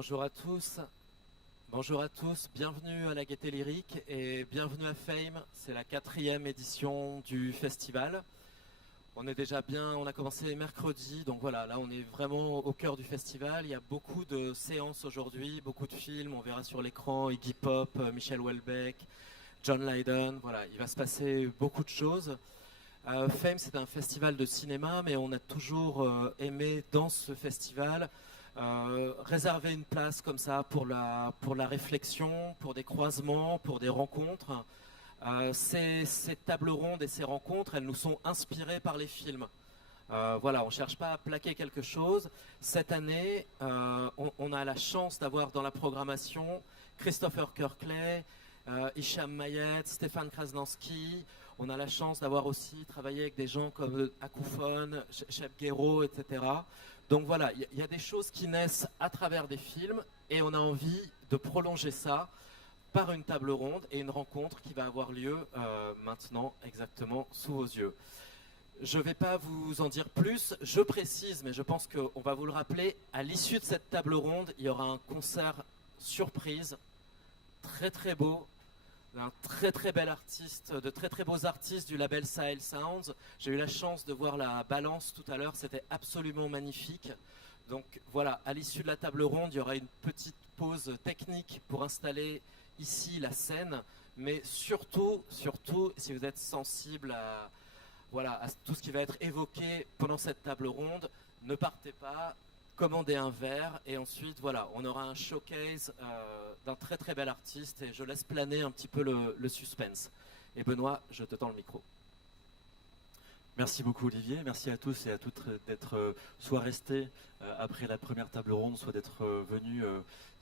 Bonjour à tous. Bonjour à tous, bienvenue à la Gaieté Lyrique et bienvenue à Fame. C'est la 4e édition du festival. On est déjà bien, on a commencé mercredi, donc voilà, là on est vraiment au cœur du festival. Il y a beaucoup de séances aujourd'hui, beaucoup de films, on verra sur l'écran Iggy Pop, Michel Houellebecq, John Lydon, voilà, il va se passer beaucoup de choses. Fame, c'est un festival de cinéma, mais on a toujours aimé dans ce festival réserver une place comme ça pour la réflexion, pour des croisements, pour des rencontres. Ces tables rondes et ces rencontres, elles nous sont inspirées par les films. Voilà, on ne cherche pas à plaquer quelque chose. Cette année, on a la chance d'avoir dans la programmation Christopher Kirkley, Hicham Mayet, Stéphane Krasnanski. On a la chance d'avoir aussi travaillé avec des gens comme Akouphone, Cheb Guéraud, etc. Donc voilà, il y a des choses qui naissent à travers des films et on a envie de prolonger ça par une table ronde et une rencontre qui va avoir lieu maintenant exactement sous vos yeux. Je ne vais pas vous en dire plus, je précise, mais je pense qu'on va vous le rappeler, à l'issue de cette table ronde, il y aura un concert surprise, très très beau, d'un très très bel artiste, de très très beaux artistes du label Sahel Sounds. J'ai eu la chance de voir la balance tout à l'heure, c'était absolument magnifique. Donc voilà, à l'issue de la table ronde, il y aura une petite pause technique pour installer ici la scène, mais surtout, surtout, si vous êtes sensible à tout ce qui va être évoqué pendant cette table ronde, ne partez pas, commandez un verre et ensuite voilà, on aura un showcase d'un très très bel artiste et je laisse planer un petit peu le suspense. Et Benoît, je te tends le micro. Merci beaucoup Olivier, merci à tous et à toutes d'être soit restés après la première table ronde, soit d'être venus,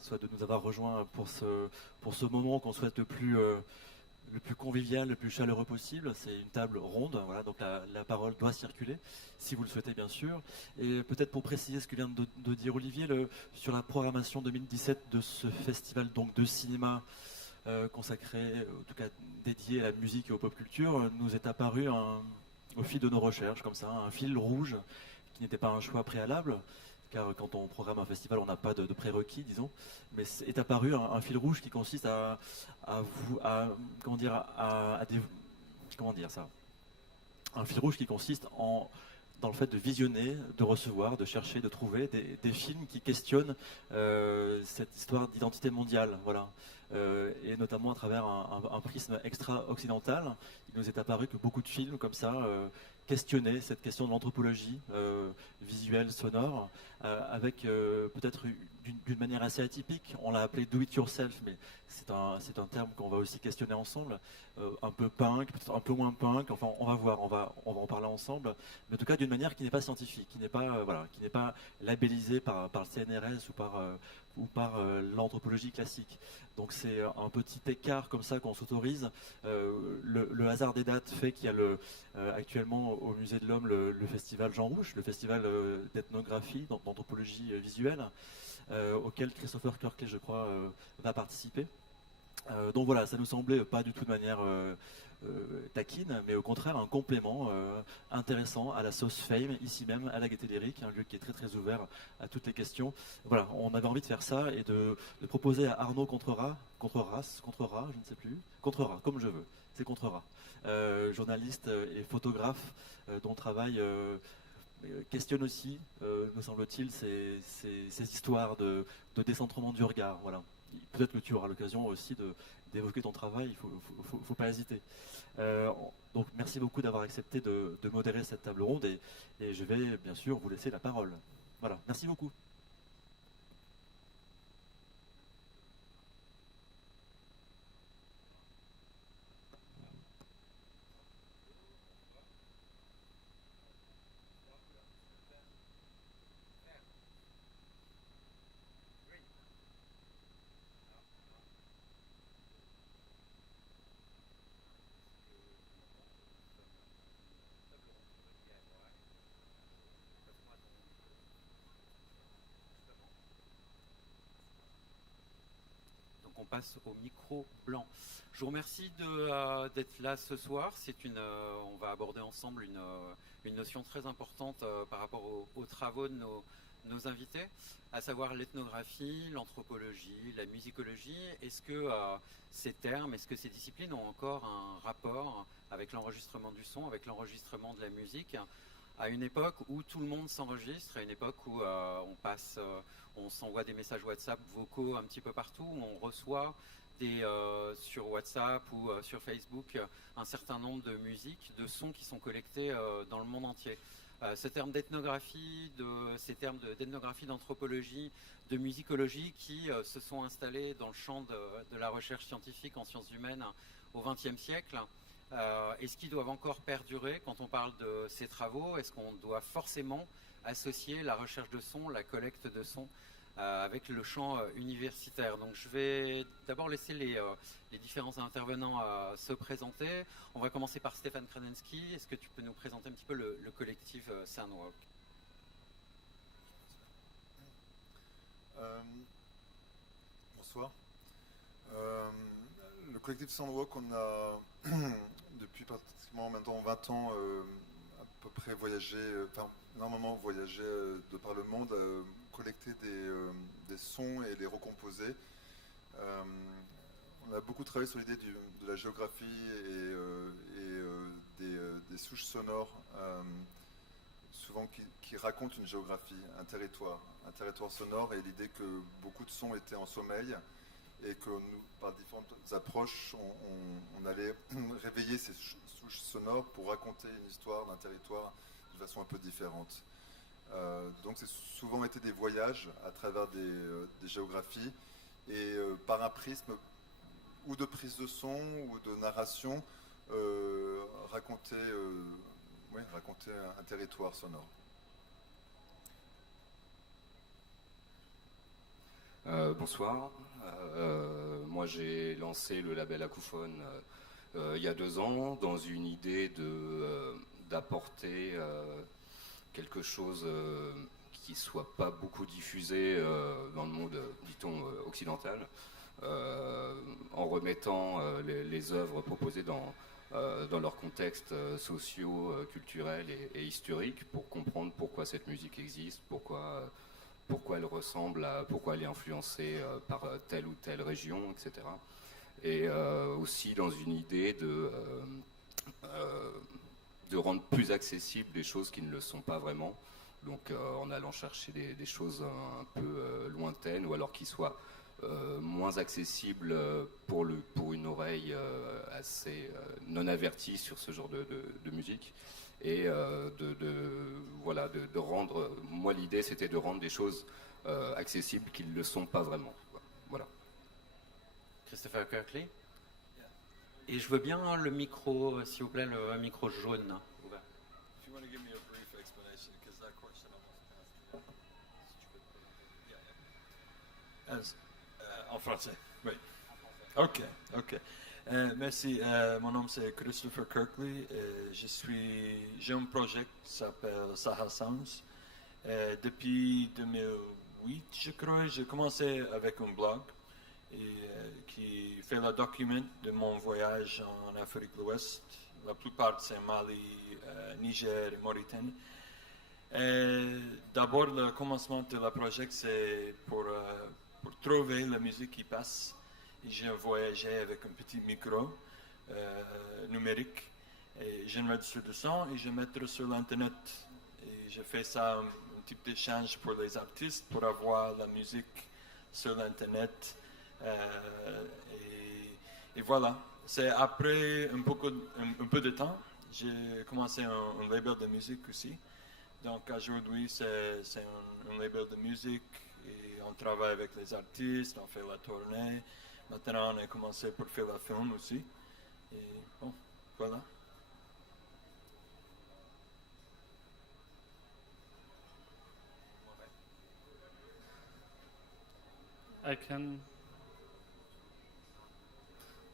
soit de nous avoir rejoints pour ce moment qu'on souhaite le plus convivial, le plus chaleureux possible. C'est une table ronde, voilà, donc la parole doit circuler, si vous le souhaitez bien sûr. Et peut-être pour préciser ce que vient de dire Olivier, sur la programmation 2017 de ce festival donc de cinéma consacré, en tout cas dédié à la musique et aux pop culture, nous est apparu au fil de nos recherches, comme ça, un fil rouge qui n'était pas un choix préalable, car quand on programme un festival, on n'a pas de prérequis, disons, mais est apparu un fil rouge qui consiste comment dire, comment dire ça, un fil rouge qui consiste dans le fait de visionner, de recevoir, de chercher, de trouver des films qui questionnent cette histoire d'identité mondiale, voilà. Et notamment à travers un prisme extra-occidental, il nous est apparu que beaucoup de films comme ça questionnaient cette question de l'anthropologie visuelle, sonore, avec peut-être d'une manière assez atypique. On l'a appelé do it yourself, mais c'est un terme qu'on va aussi questionner ensemble. Un peu punk, peut-être un peu moins punk, enfin on va voir, on va en parler ensemble, mais en tout cas d'une manière qui n'est pas scientifique, qui n'est pas, voilà, qui n'est pas labellisée par le CNRS ou par l'anthropologie classique. Donc c'est un petit écart comme ça qu'on s'autorise. Le hasard des dates fait qu'il y a actuellement au Musée de l'Homme le festival Jean Rouch, le festival d'ethnographie, d'anthropologie visuelle, auquel Christopher Kirkley, je crois, va participer. Donc voilà, ça nous semblait pas du tout de manière taquine, mais au contraire un complément intéressant à la sauce Fame, ici même à la Gaieté Lyrique, un lieu qui est très très ouvert à toutes les questions. Voilà, on avait envie de faire ça et de proposer à Arnaud Contreras, je ne sais plus, Contreras, comme je veux, c'est Contreras, journaliste et photographe dont le travail questionne aussi, me semble-t-il, ces histoires de décentrement du regard. Voilà. Peut-être que tu auras l'occasion aussi d'évoquer ton travail, il ne faut pas hésiter. Donc merci beaucoup d'avoir accepté de modérer cette table ronde et je vais bien sûr vous laisser la parole. Voilà, merci beaucoup. Donc on passe au micro blanc. Je vous remercie d'être là ce soir. On va aborder ensemble une notion très importante par rapport aux travaux de nos invités, à savoir l'ethnographie, l'anthropologie, la musicologie. Est-ce que ces termes, est-ce que ces disciplines ont encore un rapport avec l'enregistrement du son, avec l'enregistrement de la musique, à une époque où tout le monde s'enregistre, à une époque où on s'envoie des messages WhatsApp vocaux un petit peu partout, où on reçoit sur WhatsApp ou sur Facebook un certain nombre de musiques, de sons qui sont collectés dans le monde entier. Ce terme d'ethnographie, ces termes d'ethnographie, d'anthropologie, de musicologie qui se sont installés dans le champ de la recherche scientifique en sciences humaines au XXe siècle. Est-ce qu'ils doivent encore perdurer quand on parle de ces travaux? Est-ce qu'on doit forcément associer la recherche de son, la collecte de son avec le champ universitaire? Donc je vais d'abord laisser les différents intervenants se présenter. On va commencer par Stéphane Kranenski. Est-ce que tu peux nous présenter un petit peu le collectif Soundwalk? Bonsoir. Le collectif Soundwalk, on a depuis pratiquement maintenant 20 ans à peu près voyagé, énormément voyagé de par le monde, collecter des sons et les recomposer. On a beaucoup travaillé sur l'idée de la géographie et des souches sonores, souvent qui racontent une géographie, un territoire sonore, et l'idée que beaucoup de sons étaient en sommeil et que nous, par différentes approches, on allait réveiller ces souches sonores pour raconter une histoire d'un territoire de façon un peu différente. Donc c'est souvent été des voyages à travers des géographies et par un prisme ou de prise de son ou de narration, raconter un territoire sonore. Bonsoir. Moi, j'ai lancé le label Acouphone il y a 2 ans dans une idée d'apporter quelque chose qui soit pas beaucoup diffusé dans le monde, dit-on, occidental, en remettant les œuvres proposées dans leurs contextes sociaux, culturels et historiques, pour comprendre pourquoi cette musique existe, pourquoi elle ressemble pourquoi elle est influencée par telle ou telle région, etc. Et aussi dans une idée de rendre plus accessibles des choses qui ne le sont pas vraiment. Donc en allant chercher des choses un peu lointaines, ou alors qui soient moins accessibles pour une oreille assez non avertie sur ce genre de musique. Et de rendre, moi l'idée c'était de rendre des choses accessibles qui ne le sont pas vraiment. Voilà. Christopher Kirkley. Et je veux bien le micro, s'il vous plaît, un micro jaune. If you want to give me a brief explanation, because that question I was en français, oui. Ok. Merci. Mon nom c'est Christopher Kirkley. J'ai un projet qui s'appelle Saha Sounds. Depuis 2008, je crois, j'ai commencé avec un blog qui fait le document de mon voyage en Afrique de l'Ouest. La plupart c'est Mali, Niger et Mauritanie. D'abord, le commencement de la projet, c'est pour trouver la musique qui passe. Et j'ai voyagé avec un petit micro numérique. Et j'enregistre du son et je mets sur l'internet. Et je fais ça un type d'échange pour les artistes pour avoir la musique sur l'internet. Et voilà. C'est après un peu de temps, j'ai commencé un label de musique aussi. Donc aujourd'hui, c'est un label de musique et on travaille avec les artistes, on fait la tournée. Maintenant, on a commencé pour faire la film aussi. Et bon, voilà. I can...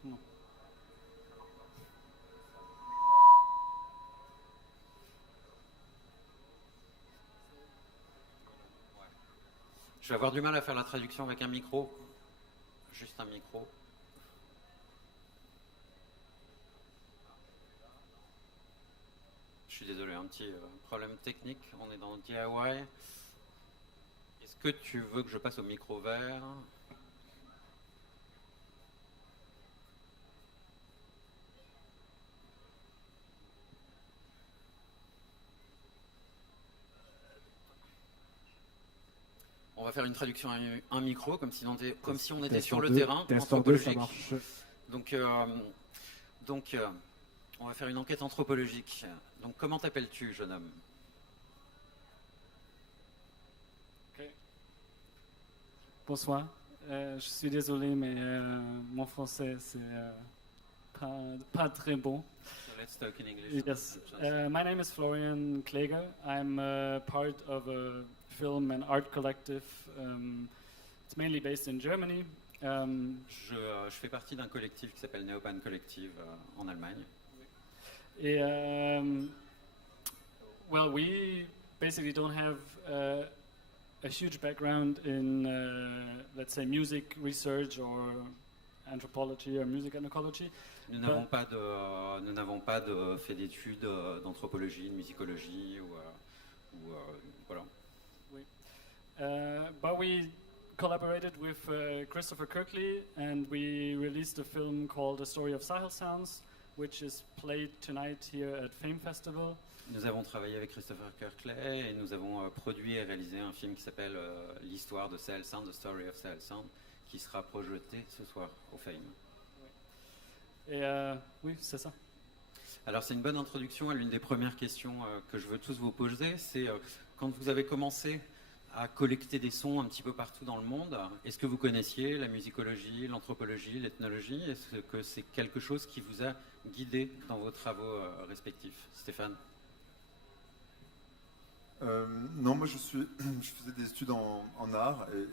No. Je vais avoir du mal à faire la traduction avec un micro. Juste un micro. Je suis désolé, un petit problème technique. On est dans le DIY. Est-ce que tu veux que je passe au micro vert? On va faire une traduction à un micro, comme si on était sur le terrain anthropologique. Donc, on va faire une enquête anthropologique. Donc, comment t'appelles-tu, jeune homme? Ok. Bonsoir. Je suis désolé, mais mon français, c'est pas très bon. So let's talk in English. Yes. My name is Florian Kläger. I'm part of a film and art collective. It's mainly based in Germany. Je fais partie d'un collectif qui s'appelle Neopan Collective en Allemagne. Et, well, we basically don't have a huge background in, let's say, music research or anthropology or music and ecology. Nous n'avons pas de fait d'études d'anthropologie, de musicologie ou voilà. But we collaborated with Christopher Kirkley, and we released a film called The Story of Sahel Sounds, which is played tonight here at Fame Festival. Nous avons travaillé avec Christopher Kirkley et nous avons produit et réalisé un film qui s'appelle L'histoire de Sahel Sound, The Story of Sahel Sound, qui sera projeté ce soir au Fame. Et oui, c'est ça. Alors c'est une bonne introduction à l'une des premières questions que je veux tous vous poser, c'est quand vous avez commencé à collecter des sons un petit peu partout dans le monde, est-ce que vous connaissiez la musicologie, l'anthropologie, l'ethnologie? Est-ce que c'est quelque chose qui vous a guidé dans vos travaux respectifs? Stéphane? Non, moi je faisais des études en art et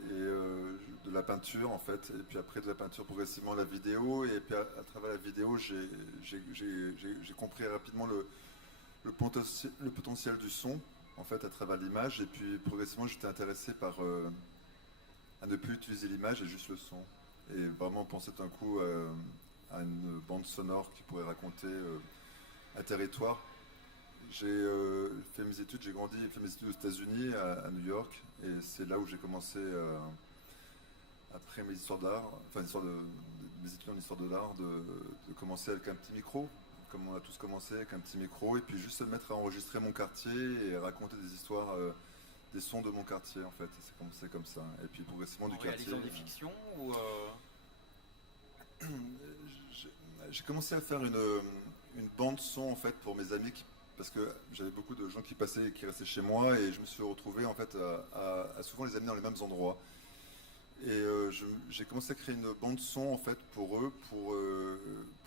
de la peinture en fait, et puis après de la peinture progressivement la vidéo, et puis à travers la vidéo j'ai compris rapidement le potentiel du son en fait à travers l'image, et puis progressivement j'étais intéressé par à ne plus utiliser l'image et juste le son, et vraiment penser d'un coup à une bande sonore qui pourrait raconter un territoire. J'ai fait mes études, j'ai grandi et fait mes études aux États-Unis, à New York, et c'est là où j'ai commencé, après mes histoires d'art, enfin mes études en histoire de l'art, de commencer avec un petit micro, comme on a tous commencé avec un petit micro, et puis juste se mettre à enregistrer mon quartier et raconter des histoires, des sons de mon quartier en fait. C'est comme ça. Et puis progressivement du quartier. En réalisant des fictions ou J'ai commencé à faire une bande son en fait pour mes amis parce que j'avais beaucoup de gens qui passaient et qui restaient chez moi, et je me suis retrouvé en fait à souvent les amener dans les mêmes endroits. Et j'ai commencé à créer une bande son en fait pour eux, pour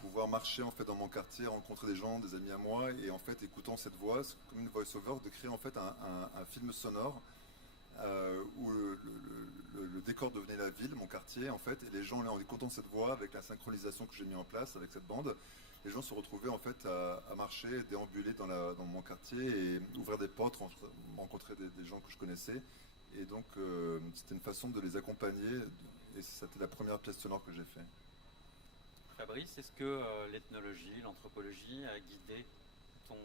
pouvoir marcher en fait dans mon quartier, rencontrer des gens, des amis à moi, et en fait écoutant cette voix, comme une voice-over, de créer en fait un film sonore où le décor devenait la ville, mon quartier en fait, et les gens en écoutant cette voix avec la synchronisation que j'ai mis en place avec cette bande, les gens se retrouvaient en fait à marcher, déambuler dans mon quartier et ouvrir des portes, rencontrer des gens que je connaissais. Et donc, c'était une façon de les accompagner, et c'était la première pièce sonore que j'ai fait. Fabrice, est-ce que l'ethnologie, l'anthropologie a guidé ton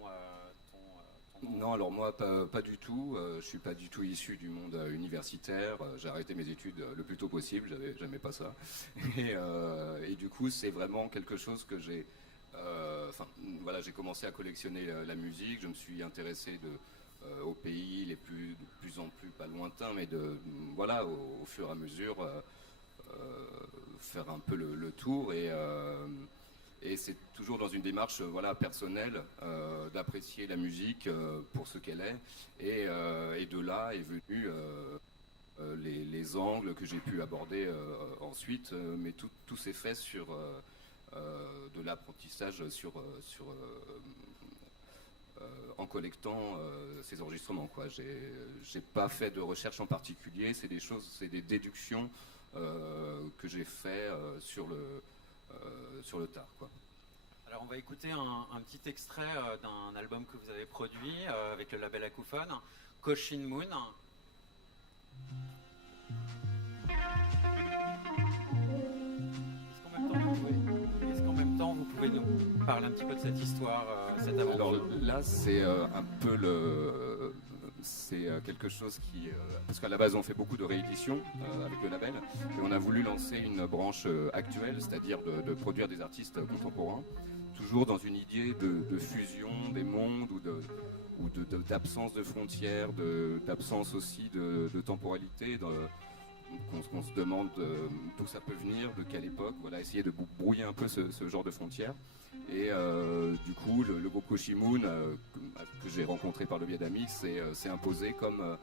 Non, alors moi, pas du tout. Je suis pas du tout issu du monde universitaire. J'ai arrêté mes études le plus tôt possible, j'aimais pas ça. Et du coup, c'est vraiment quelque chose que j'ai... voilà, j'ai commencé à collectionner la musique, je me suis intéressé aux pays de plus en plus, pas lointains, mais voilà, au fur et à mesure, faire un peu le tour, et c'est toujours dans une démarche voilà, personnelle d'apprécier la musique pour ce qu'elle est, et de là est venu les angles que j'ai pu aborder ensuite, mais tout s'est fait sur de l'apprentissage en collectant ces enregistrements, quoi. J'ai pas fait de recherche en particulier, c'est des déductions que j'ai fait sur le tard, quoi. Alors on va écouter un petit extrait d'un album que vous avez produit avec le label Akuphone, Koshin Moon. Est-ce qu'en même temps vous pouvez nous parler un petit peu de cette histoire, cette aventure? Alors là, c'est un peu c'est quelque chose qui... parce qu'à la base, on fait beaucoup de rééditions avec le label, et on a voulu lancer une branche actuelle, c'est-à-dire de produire des artistes contemporains, toujours dans une idée de fusion des mondes ou d'absence de frontières, d'absence aussi de temporalité, qu'on se demande d'où ça peut venir, de quelle époque, voilà, essayer de brouiller un peu ce genre de frontières. Et du coup, le groupe Koshimoon, que j'ai rencontré par le biais d'amis, s'est imposé comme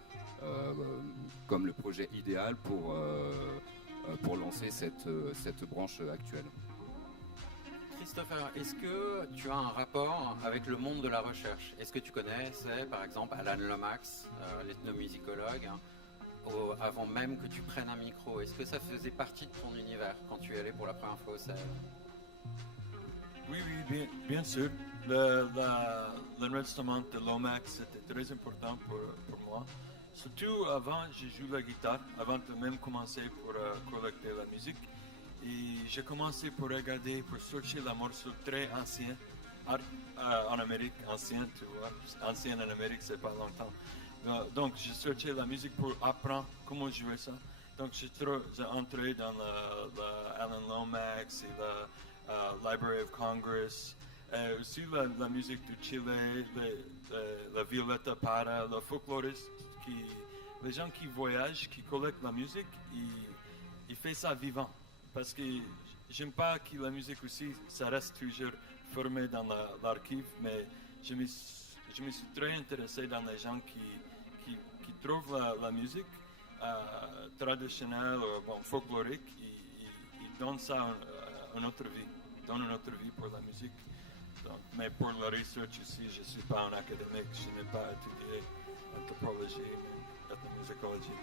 le projet idéal pour lancer cette branche actuelle. Christopher, est-ce que tu as un rapport avec le monde de la recherche? Est-ce que tu connaissais par exemple Alan Lomax, l'ethnomusicologue, avant même que tu prennes un micro? Est-ce que ça faisait partie de ton univers quand tu es allé pour la première fois au Sahel? Oui, bien sûr. L'enregistrement de Lomax, c'était très important pour moi. Surtout avant, j'ai joué la guitare, avant de même commencer pour collecter la musique. Et j'ai commencé pour regarder, pour chercher la morceau très ancien, en Amérique, ancien, tu vois. Ancien en Amérique, c'est pas longtemps. Donc, j'ai cherché la musique pour apprendre comment jouer ça. Donc, j'ai entré dans la Alan Lomax et la Library of Congress. Aussi la musique du Chili, la Violeta Parra, le folkloriste, les gens qui voyagent, qui collectent la musique, ils font ça vivant. Parce que j'aime pas que la musique aussi, ça reste toujours formé dans l'archive, mais je me suis très intéressé dans les gens qui trouvent la musique traditionnelle, folklorique, ils donnent ça une autre vie, donnent une autre vie pour la musique. Donc, mais pour la research aussi, je ne suis pas un académique, je n'ai pas étudié anthropologie, ethnomusicologie.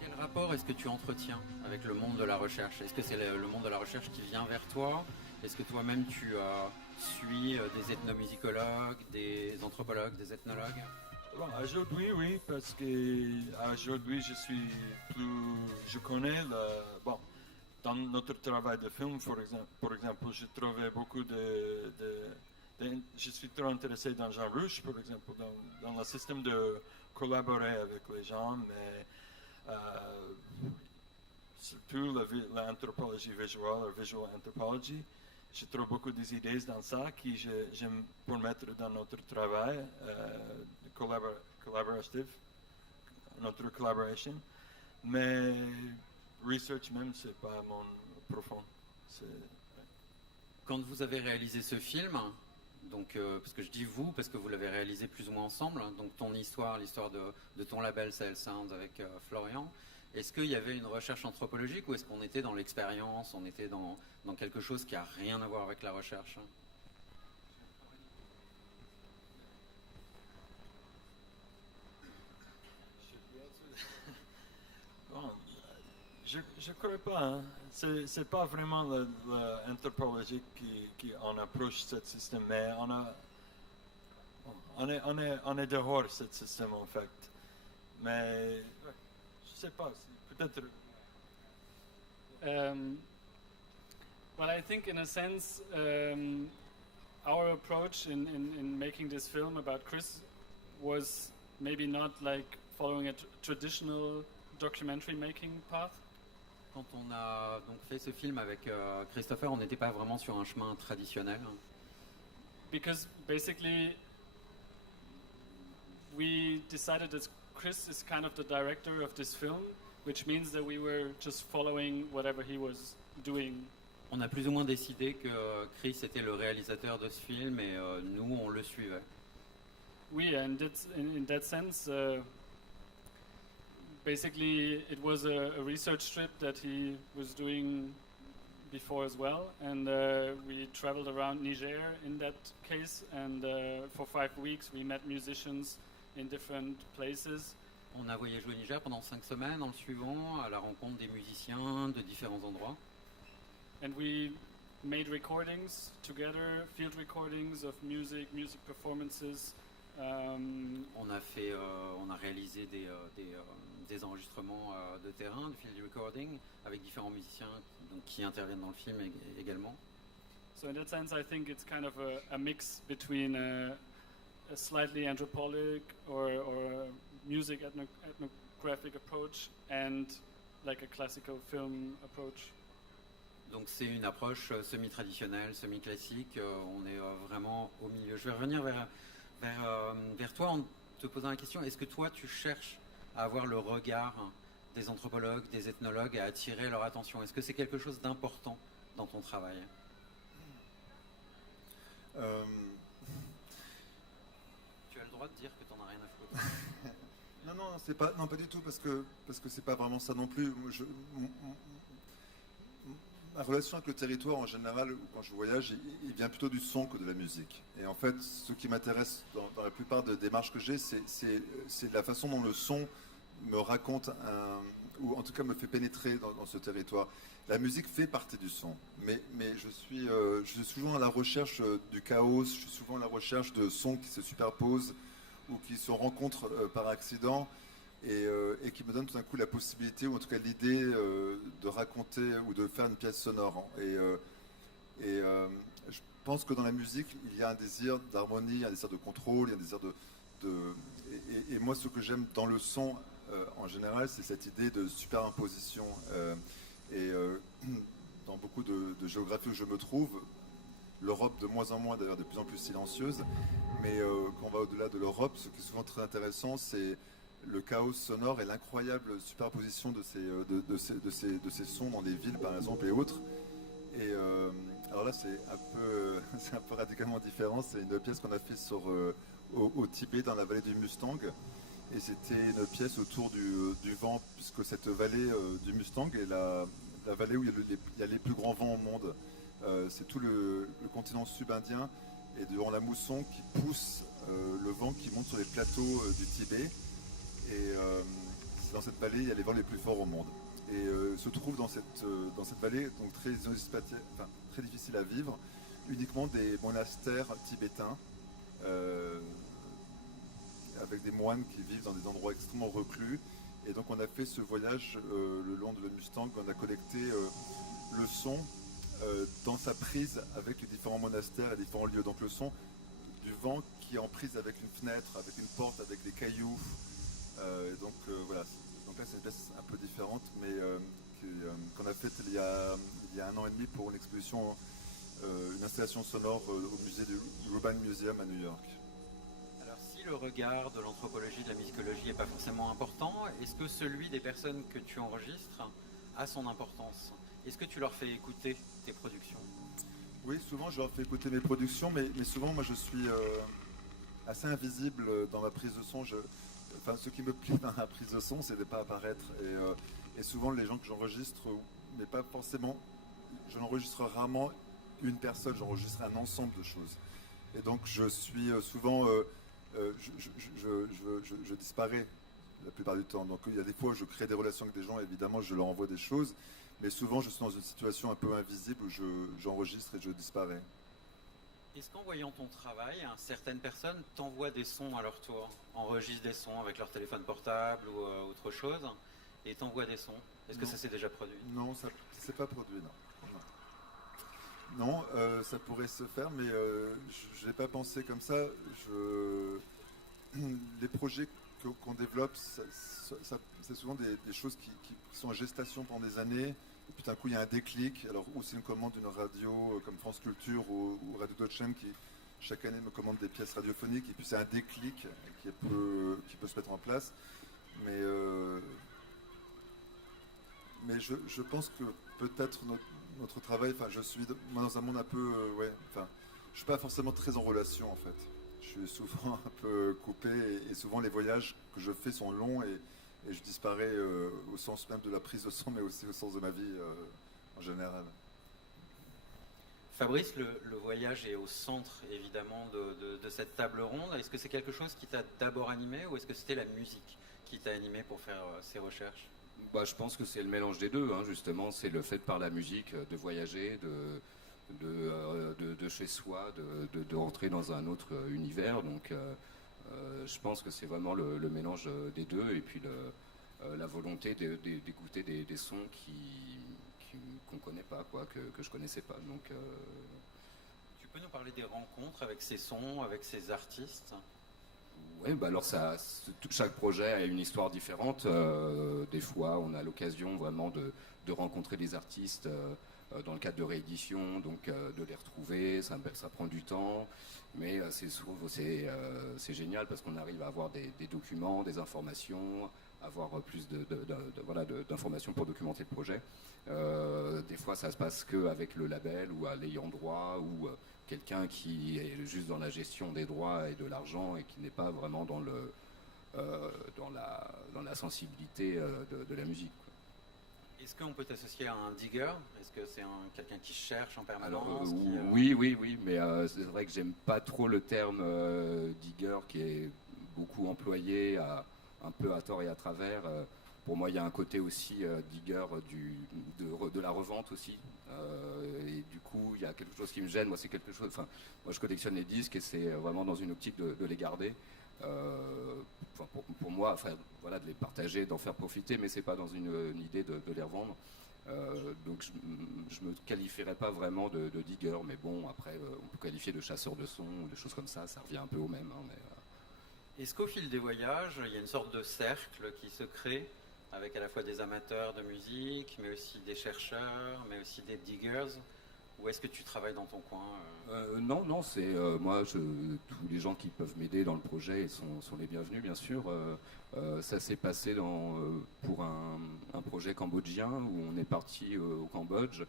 Quel rapport est-ce que tu entretiens avec le monde de la recherche? Est-ce que c'est le monde de la recherche qui vient vers toi? Est-ce que toi-même tu suis des ethnomusicologues, des anthropologues, des ethnologues? Bon, aujourd'hui, oui, parce que aujourd'hui je connais dans notre travail de film, pour exemple, j'ai trouvé beaucoup je suis trop intéressé dans Jean Rouch, par exemple, dans le système de collaborer avec les gens, mais surtout l'anthropologie visuelle, la visual anthropology. Je trouve beaucoup d'idées dans ça que j'aime pour mettre dans notre travail collaboratif, notre collaboration. Mais research même, c'est pas mon profond. Quand vous avez réalisé ce film, donc, parce que je dis vous, parce que vous l'avez réalisé plus ou moins ensemble, hein, donc ton histoire, l'histoire de ton label Sahel Sounds avec Florian, est-ce qu'il y avait une recherche anthropologique ou est-ce qu'on était dans l'expérience, on était dans quelque chose qui n'a rien à voir avec la recherche? Bon, je ne crois pas. Hein. C'est pas vraiment l'anthropologie qui en approche ce système, mais on est dehors de ce système en fait. Mais je sais pas, peut-être. Well, I think in a sense, our approach in making this film about Chris was maybe not like following a traditional documentary making path. Quand on a donc fait ce film avec Christopher, on n'était pas vraiment sur un chemin traditionnel. Because basically, we decided that Chris is kind of the director of this film, which means that we were just following whatever he was doing. On a plus ou moins décidé que Chris était le réalisateur de ce film et nous, on le suivait. Oui, and in that sense, basically it was a research trip that he was doing before as well, and we traveled around Niger in that case, and for 5 weeks we met musicians in different places. On a voyagé au Niger pendant 5 semaines en le suivant à la rencontre des musiciens de différents endroits. And we made recordings together, field recordings of music performances. On a réalisé des enregistrements de terrain, de field recording, avec différents musiciens qui interviennent dans le film également. So in that sense, I think it's kind of a mix between a slightly anthropologic or music ethnographic approach and like a classical film approach. Donc c'est une approche semi-traditionnelle, semi-classique, on est vraiment au milieu. Je vais revenir vers toi en te posant la question, est-ce que toi tu cherches à avoir le regard des anthropologues, des ethnologues, à attirer leur attention? Est-ce que c'est quelque chose d'important dans ton travail? Tu as le droit de dire que tu n'en as rien à foutre. Non, pas du tout, parce que c'est pas vraiment ça non plus. Ma relation avec le territoire en général, quand je voyage, il vient plutôt du son que de la musique. Et en fait, ce qui m'intéresse dans la plupart des démarches que j'ai, c'est la façon dont le son me raconte ou en tout cas me fait pénétrer dans ce territoire. La musique fait partie du son, mais je suis souvent à la recherche du chaos, je suis souvent à la recherche de sons qui se superposent ou qui se rencontrent par accident et qui me donnent tout d'un coup la possibilité, ou en tout cas l'idée de raconter ou de faire une pièce sonore. Je pense que dans la musique, il y a un désir d'harmonie, un désir de contrôle, il y a un désir et moi, ce que j'aime dans le son, en général, c'est cette idée de superimposition. Dans beaucoup de géographies où je me trouve, l'Europe de moins en moins, d'ailleurs de plus en plus silencieuse, mais quand on va au-delà de l'Europe, ce qui est souvent très intéressant, c'est le chaos sonore et l'incroyable superposition de ces sons dans les villes, par exemple, et autres. Alors là, c'est un peu radicalement différent. C'est une pièce qu'on a fait au Tibet, dans la vallée du Mustang. Et c'était une pièce autour du vent, puisque cette vallée du Mustang est la vallée où il y a les plus grands vents au monde. C'est tout le continent subindien et durant la mousson qui pousse le vent qui monte sur les plateaux du Tibet. Et c'est dans cette vallée, il y a les vents les plus forts au monde. Et se trouve dans cette vallée, donc très difficile à vivre, uniquement des monastères tibétains. Avec des moines qui vivent dans des endroits extrêmement reclus. Et donc on a fait ce voyage le long de la Mustang, on a collecté le son dans sa prise avec les différents monastères et différents lieux. Donc le son du vent qui est en prise avec une fenêtre, avec une porte, avec des cailloux. Voilà. Donc là c'est une pièce un peu différente, mais qu'on a faite il y a 1 an et demi pour une exposition, une installation sonore au musée du Urban Museum à New York. Alors si le regard de l'anthropologie, de la musicologie n'est pas forcément important, est-ce que celui des personnes que tu enregistres a son importance? Est-ce que tu leur fais écouter tes productions? Oui, souvent je leur fais écouter mes productions, mais souvent moi je suis assez invisible dans ma prise de son. Ce qui me plaît dans la prise de son, c'est de ne pas apparaître. Et souvent les gens que j'enregistre, mais pas forcément, je n'enregistre rarement une personne, j'enregistre un ensemble de choses. Et donc je suis souvent, je disparais la plupart du temps. Donc il y a des fois où je crée des relations avec des gens, évidemment je leur envoie des choses, mais souvent je suis dans une situation un peu invisible où j'enregistre et je disparais. Est-ce qu'en voyant ton travail, certaines personnes t'envoient des sons à leur tour, enregistrent des sons avec leur téléphone portable ou autre chose, et t'envoient des sons? Est-ce que ça s'est déjà produit? Non, ça s'est pas produit, non. Non, ça pourrait se faire, mais je n'ai pas pensé comme ça. Les projets qu'on développe, c'est souvent des choses qui sont en gestation pendant des années. Et puis d'un coup, il y a un déclic. Alors, ou c'est une commande d'une radio comme France Culture ou Radio Deutschland qui, chaque année, me commande des pièces radiophoniques. Et puis c'est un déclic qui peut se mettre en place. Mais je pense que peut-être notre travail, je suis dans un monde un peu, je suis pas forcément très en relation en fait. Je suis souvent un peu coupé et souvent les voyages que je fais sont longs et je disparais au sens même de la prise de son, mais aussi au sens de ma vie en général. Fabrice, le voyage est au centre évidemment de cette table ronde. Est-ce que c'est quelque chose qui t'a d'abord animé ou est-ce que c'était la musique qui t'a animé pour faire ces recherches? Je pense que c'est le mélange des deux, justement. C'est le fait par la musique de voyager, de chez soi, de rentrer dans un autre univers. Donc je pense que c'est vraiment le mélange des deux et puis la volonté d'écouter des sons qu'on ne connaît pas, que je ne connaissais pas. Donc, tu peux nous parler des rencontres avec ces sons, avec ces artistes? Oui, bah alors chaque projet a une histoire différente. Des fois, on a l'occasion vraiment de rencontrer des artistes dans le cadre de réédition, donc de les retrouver. Ça prend du temps, mais c'est génial parce qu'on arrive à avoir des documents, des informations, avoir plus d'informations pour documenter le projet. Des fois, ça se passe qu'avec le label ou à l'ayant droit ou quelqu'un qui est juste dans la gestion des droits et de l'argent et qui n'est pas vraiment dans la sensibilité de la musique. Est-ce qu'on peut t'associer à un digger? Est-ce que c'est quelqu'un qui cherche en permanence? Alors, oui, mais c'est vrai que j'aime pas trop le terme digger qui est beaucoup employé un peu à tort et à travers. Pour moi, il y a un côté aussi digger de la revente aussi. Et du coup, il y a quelque chose qui me gêne. Moi, moi, je collectionne les disques et c'est vraiment dans une optique de les garder. Pour moi, de les partager, d'en faire profiter, mais c'est pas dans une idée de les revendre. Donc, je me qualifierais pas vraiment de digger, mais bon, après, on peut qualifier de chasseur de son, des choses comme ça revient un peu au même. Est-ce qu'au fil des voyages, il y a une sorte de cercle qui se crée avec à la fois des amateurs de musique, mais aussi des chercheurs, mais aussi des diggers? Ou est-ce que tu travailles dans ton coin? Non, c'est moi, tous les gens qui peuvent m'aider dans le projet sont les bienvenus, bien sûr. Ça s'est passé pour un projet cambodgien où on est parti au Cambodge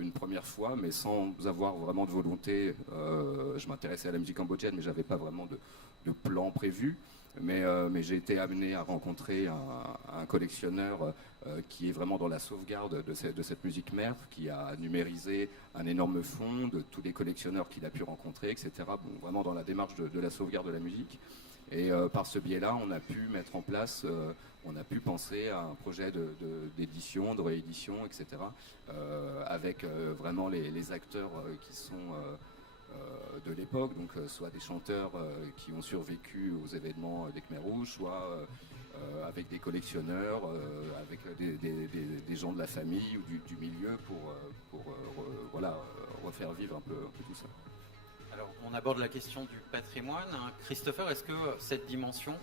une première fois, mais sans avoir vraiment de volonté. Je m'intéressais à la musique cambodgienne, mais j'avais pas vraiment de plan prévu. Mais j'ai été amené à rencontrer un collectionneur qui est vraiment dans la sauvegarde de cette musique mère, qui a numérisé un énorme fonds de tous les collectionneurs qu'il a pu rencontrer, etc. Bon, vraiment dans la démarche de la sauvegarde de la musique. Et par ce biais-là, on a pu mettre en place, on a pu penser à un projet d'édition, de réédition, etc. Avec vraiment les acteurs qui sont de l'époque, donc soit des chanteurs qui ont survécu aux événements des Khmers rouges, soit avec des collectionneurs, avec des gens de la famille ou du milieu pour refaire vivre un peu tout ça. Alors, on aborde la question du patrimoine. Christopher, est-ce que cette dimension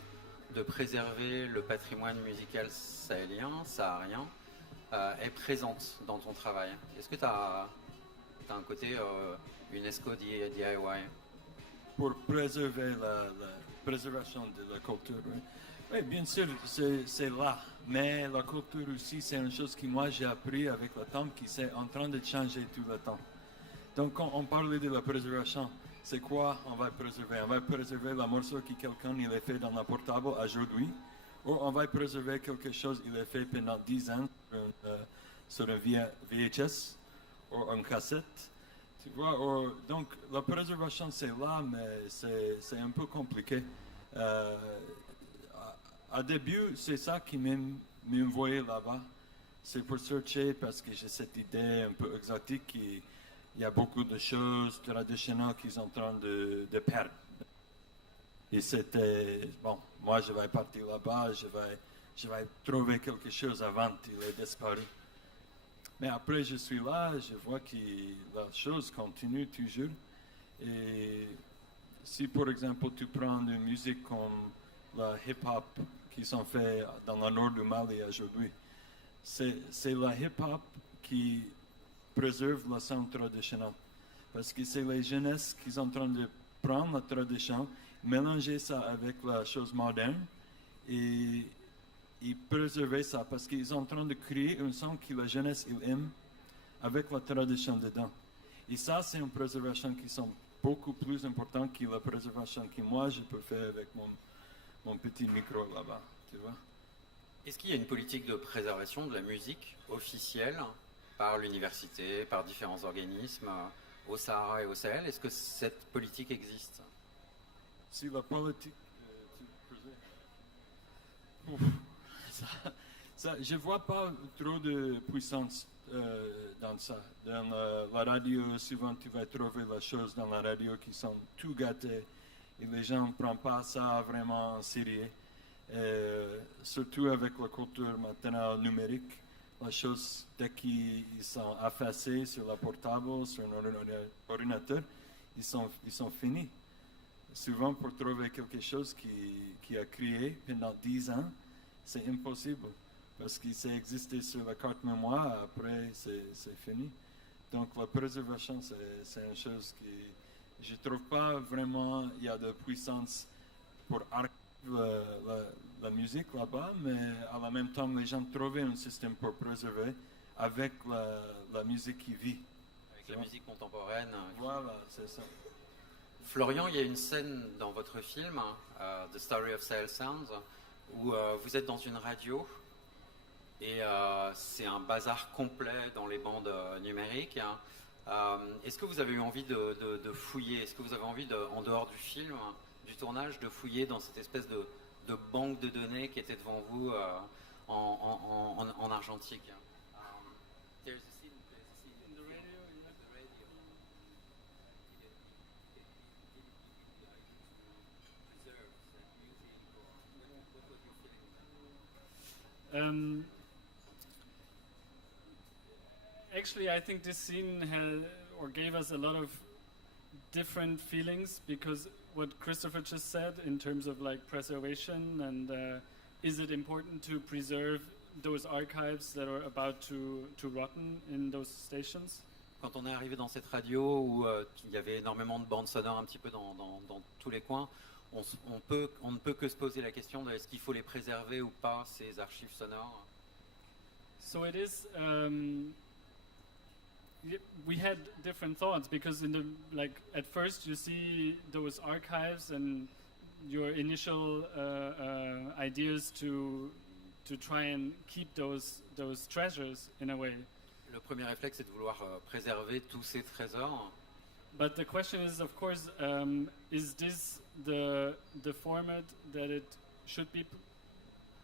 de préserver le patrimoine musical sahélien, saharien, est présente dans ton travail? Est-ce que tu as un côté UNESCO DIY? Pour préserver la préservation de la culture, oui. Oui, bien sûr, c'est là. Mais la culture aussi, c'est une chose que moi j'ai appris avec le temps, qui est en train de changer tout le temps. Donc, quand on parlait de la préservation, c'est quoi on va préserver? On va préserver le morceau que quelqu'un il a fait dans un portable aujourd'hui, ou on va préserver quelque chose qu'il a fait pendant 10 ans sur un VHS ou une cassette. Tu vois, donc la préservation c'est là, mais c'est un peu compliqué. Au début, c'est ça qui m'envoyait là-bas. C'est pour chercher parce que j'ai cette idée un peu exotique qu'il y a beaucoup de choses traditionnelles qui sont en train de perdre. Et c'était, bon, moi je vais partir là-bas, je vais trouver quelque chose avant qu'il ait disparu. Mais après, je suis là, je vois que la chose continue toujours. Et si, par exemple, tu prends une musique comme la hip-hop qui sont faits dans le nord du Mali aujourd'hui, c'est la hip-hop qui préserve la son traditionnelle. Parce que c'est les jeunesses qui sont en train de prendre la tradition, mélanger ça avec la chose moderne et préserver ça, parce qu'ils sont en train de créer un son que la jeunesse il aime avec la tradition dedans. Et ça, c'est une préservation qui sont beaucoup plus importante que la préservation que moi je peux faire avec mon petit micro là-bas, tu vois. Est-ce qu'il y a une politique de préservation de la musique officielle par l'université, par différents organismes au Sahara et au Sahel? Est-ce que cette politique existe? Si la politique... je ne vois pas trop de puissance dans ça. Dans la radio, souvent tu vas trouver les choses dans la radio qui sont tout gâtées et les gens ne prennent pas ça vraiment en sérieux. Surtout avec la culture maintenant numérique, les choses, dès qu'ils sont effacées sur la portable, sur un ordinateur, ils sont finis. souvent pour trouver quelque chose qui a créé pendant 10 ans, c'est impossible. Parce qu'il s'est existé sur la carte mémoire, après c'est fini. Donc la préservation, c'est une chose qui, je trouve pas vraiment, il y a de puissance pour archiver la musique là-bas, mais à la même temps, les gens trouvaient un système pour préserver avec la musique qui vit. Avec la musique contemporaine. Voilà, c'est ça. Florian, il y a une scène dans votre film, The Story of Sale Sounds, où vous êtes dans une radio et c'est un bazar complet dans les bandes numériques. Est-ce que vous avez eu envie de fouiller? Est-ce que vous avez envie, en dehors du film, du tournage, de fouiller dans cette espèce de banque de données qui était devant vous en argentique? There's a scene In the radio, actually, I think this scene gave us a lot of different feelings, because what Christopher just said in terms of like preservation and is it important to preserve those archives that are about to rotten in those stations? Quand on est arrivé dans cette radio où il y avait énormément de bandes sonores un petit peu dans tous les coins, on ne peut que se poser la question de est-ce qu'il faut les préserver ou pas, ces archives sonores. So it is. We had different thoughts, because at first you see those archives and your initial ideas to try and keep those treasures in a way. Le premier réflexe, c'est de vouloir préserver tous ces trésors. But the question is, of course, is this the format that it should be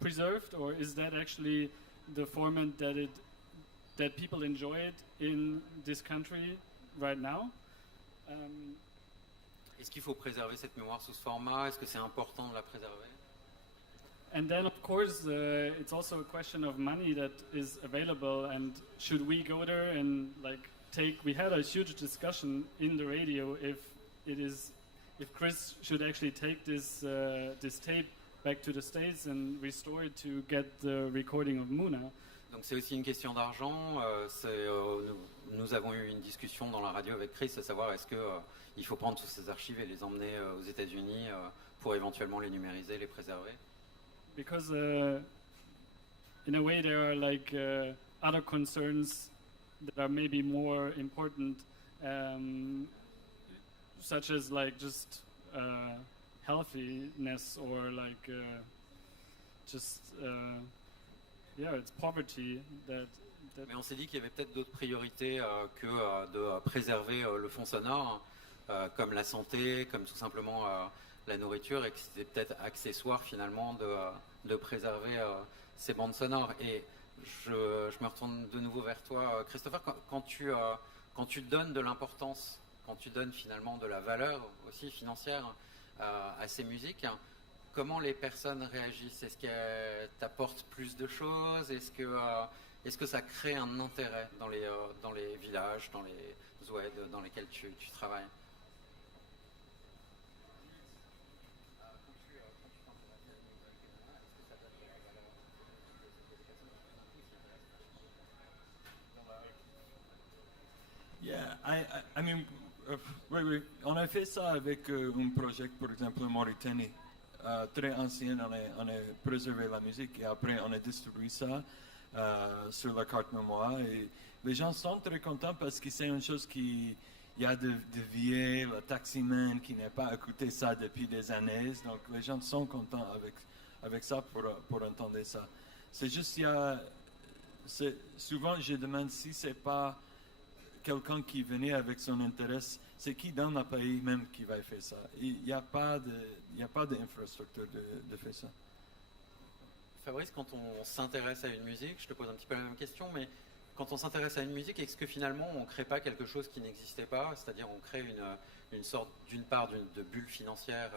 preserved, or is that actually the format that people enjoy it in this country right now? Est-ce qu'il faut préserver cette mémoire sous ce format? Est-ce que c'est important de la préserver? And then, of course, it's also a question of money that is available, and should we go there and we had a huge discussion in the radio if Chris should actually take this tape back to the States and restore it to get the recording of Muna. Donc c'est aussi une question d'argent. Nous avons eu une discussion dans la radio avec Chris, à savoir est-ce qu'il faut prendre toutes ces archives et les emmener aux États-Unis pour éventuellement les numériser, les préserver. Because in a way there are other concerns that are maybe more important, such as just healthiness, or it's poverty that. Mais on s'est dit qu'il y avait peut-être d'autres priorités que de préserver le fond sonore, comme la santé, comme tout simplement la nourriture, et que c'était peut-être accessoire finalement de préserver ces bandes sonores. Et je me retourne de nouveau vers toi, Christopher, quand tu donnes de l'importance, quand tu donnes finalement de la valeur aussi financière à ces musiques, comment les personnes réagissent? Est-ce qu'elles t'apportent plus de choses? Est-ce que ça crée un intérêt dans les villages, dans les ZWED dans lesquels tu travailles? Yeah, I mean, oui, on a fait ça avec un projet, par exemple, en Mauritanie, très ancien. On a préservé la musique et après on a distribué ça sur la carte mémoire. Et les gens sont très contents parce que c'est une chose il y a de vieux, le taximan qui n'a pas écouté ça depuis des années. Donc les gens sont contents avec ça pour entendre ça. C'est juste, souvent je demande si c'est pas quelqu'un qui venait avec son intérêt, c'est qui dans le pays même qui va faire ça. Il n'y a pas d'infrastructure de faire ça. Fabrice, quand on s'intéresse à une musique, je te pose un petit peu la même question, mais quand on s'intéresse à une musique, est-ce que finalement on ne crée pas quelque chose qui n'existait pas? C'est-à-dire on crée une sorte, d'une part, de bulle financière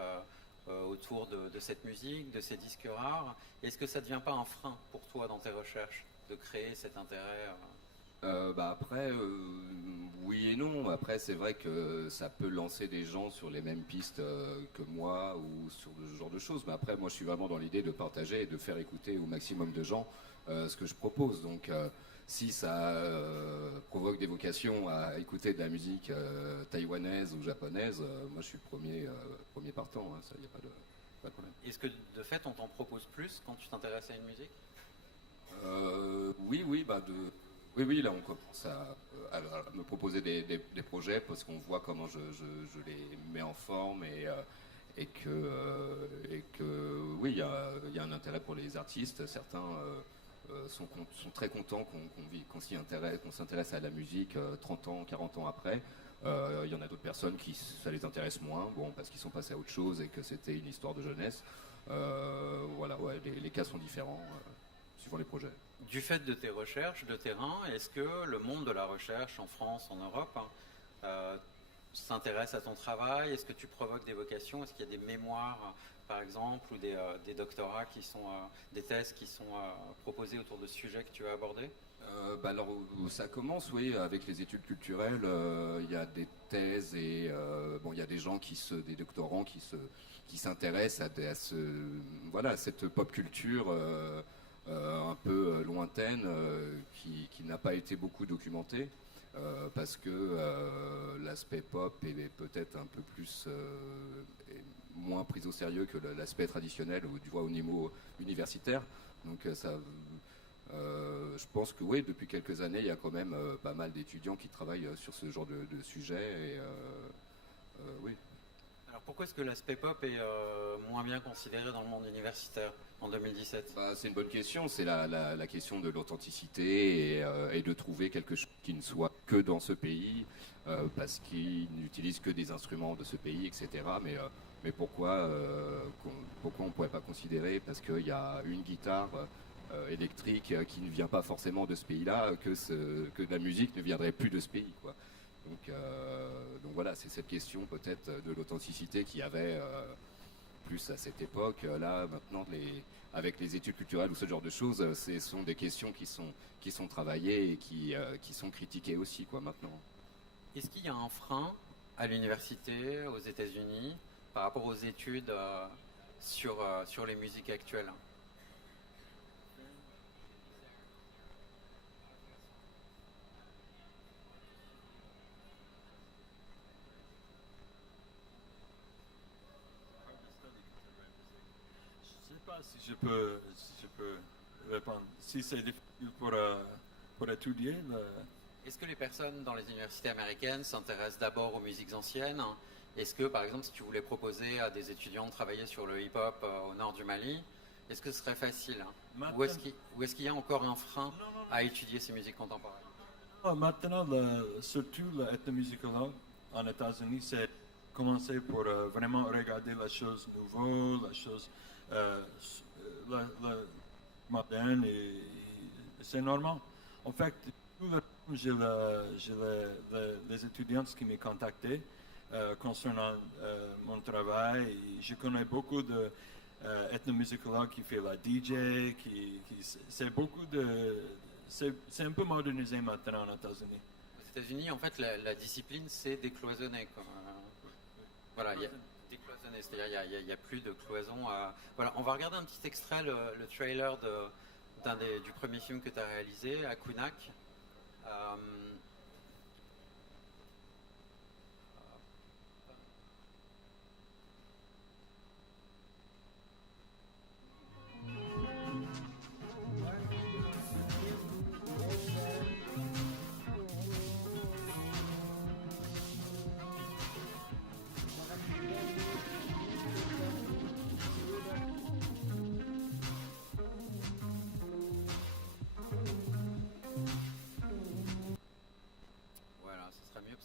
autour de cette musique, de ces disques rares. Est-ce que ça ne devient pas un frein pour toi dans tes recherches de créer cet intérêt Après, oui et non. Après, c'est vrai que ça peut lancer des gens sur les mêmes pistes que moi ou sur ce genre de choses. Mais après, moi, je suis vraiment dans l'idée de partager et de faire écouter au maximum de gens ce que je propose. Donc, si ça provoque des vocations à écouter de la musique taïwanaise ou japonaise, moi, je suis premier partant. Hein, ça, il n'y a pas de problème. Est-ce que de fait, on t'en propose plus quand tu t'intéresses à une musique? Oui, oui, oui, là on commence à me proposer des projets parce qu'on voit comment je les mets en forme et que oui, il y a un intérêt pour les artistes. Certains sont très contents qu'on s'intéresse à la musique 30 ans, 40 ans après. Il y en a d'autres personnes qui ça les intéresse moins, bon, parce qu'ils sont passés à autre chose et que c'était une histoire de jeunesse. Voilà, ouais, les cas sont différents suivant les projets. Du fait de tes recherches de terrain, est-ce que le monde de la recherche en France, en Europe, s'intéresse à ton travail? Est-ce que tu provoques des vocations? Est-ce qu'il y a des mémoires, par exemple, ou des doctorats qui sont, des thèses qui sont proposées autour de sujets que tu as abordés? Alors, ça commence, oui, avec les études culturelles. Il y a des thèses et bon, il y a des gens des doctorants qui s'intéressent à cette pop culture un peu lointaine qui n'a pas été beaucoup documentée parce que l'aspect pop est peut-être un peu plus moins pris au sérieux que l'aspect traditionnel ou du moins au niveau universitaire. Donc je pense que oui, depuis quelques années, il y a quand même pas mal d'étudiants qui travaillent sur ce genre de sujet. Et, oui. Alors pourquoi est-ce que l'aspect pop est moins bien considéré dans le monde universitaire en 2017? C'est une bonne question. C'est la question de l'authenticité et de trouver quelque chose qui ne soit que dans ce pays parce qu'ils n'utilisent que des instruments de ce pays, etc. Mais pourquoi on ne pourrait pas considérer, parce qu'il y a une guitare électrique qui ne vient pas forcément de ce pays-là, que la musique ne viendrait plus de ce pays, quoi. Donc voilà, c'est cette question peut-être de l'authenticité qu'il y avait plus à cette époque. Là, maintenant, avec les études culturelles ou ce genre de choses, ce sont des questions qui sont travaillées et qui sont critiquées aussi, quoi, maintenant. Est-ce qu'il y a un frein à l'université, aux États-Unis, par rapport aux études sur les musiques actuelles? Je ne sais pas si je peux répondre. Si c'est difficile pour étudier, Est-ce que les personnes dans les universités américaines s'intéressent d'abord aux musiques anciennes? Est-ce que, par exemple, si tu voulais proposer à des étudiants de travailler sur le hip-hop au nord du Mali, est-ce que ce serait facile? Ou est-ce qu'il y a encore un frein à étudier ces musiques contemporaines? maintenant, surtout l'ethnomusicologue en États-Unis, c'est commencer pour vraiment regarder la chose nouvelle, la chose la moderne, et c'est normal. En fait, tout le temps, j'ai les étudiants qui m'ont contacté concernant mon travail. Et je connais beaucoup de ethnomusicologues qui font la DJ, c'est beaucoup c'est un peu modernisé maintenant aux États-Unis. Aux États-Unis, en fait, la discipline, c'est décloisonné. Voilà, il y a décloisonné, c'est-à-dire il n'y a plus de cloison. Voilà, on va regarder un petit extrait, le trailer du premier film que tu as réalisé, à Kunak.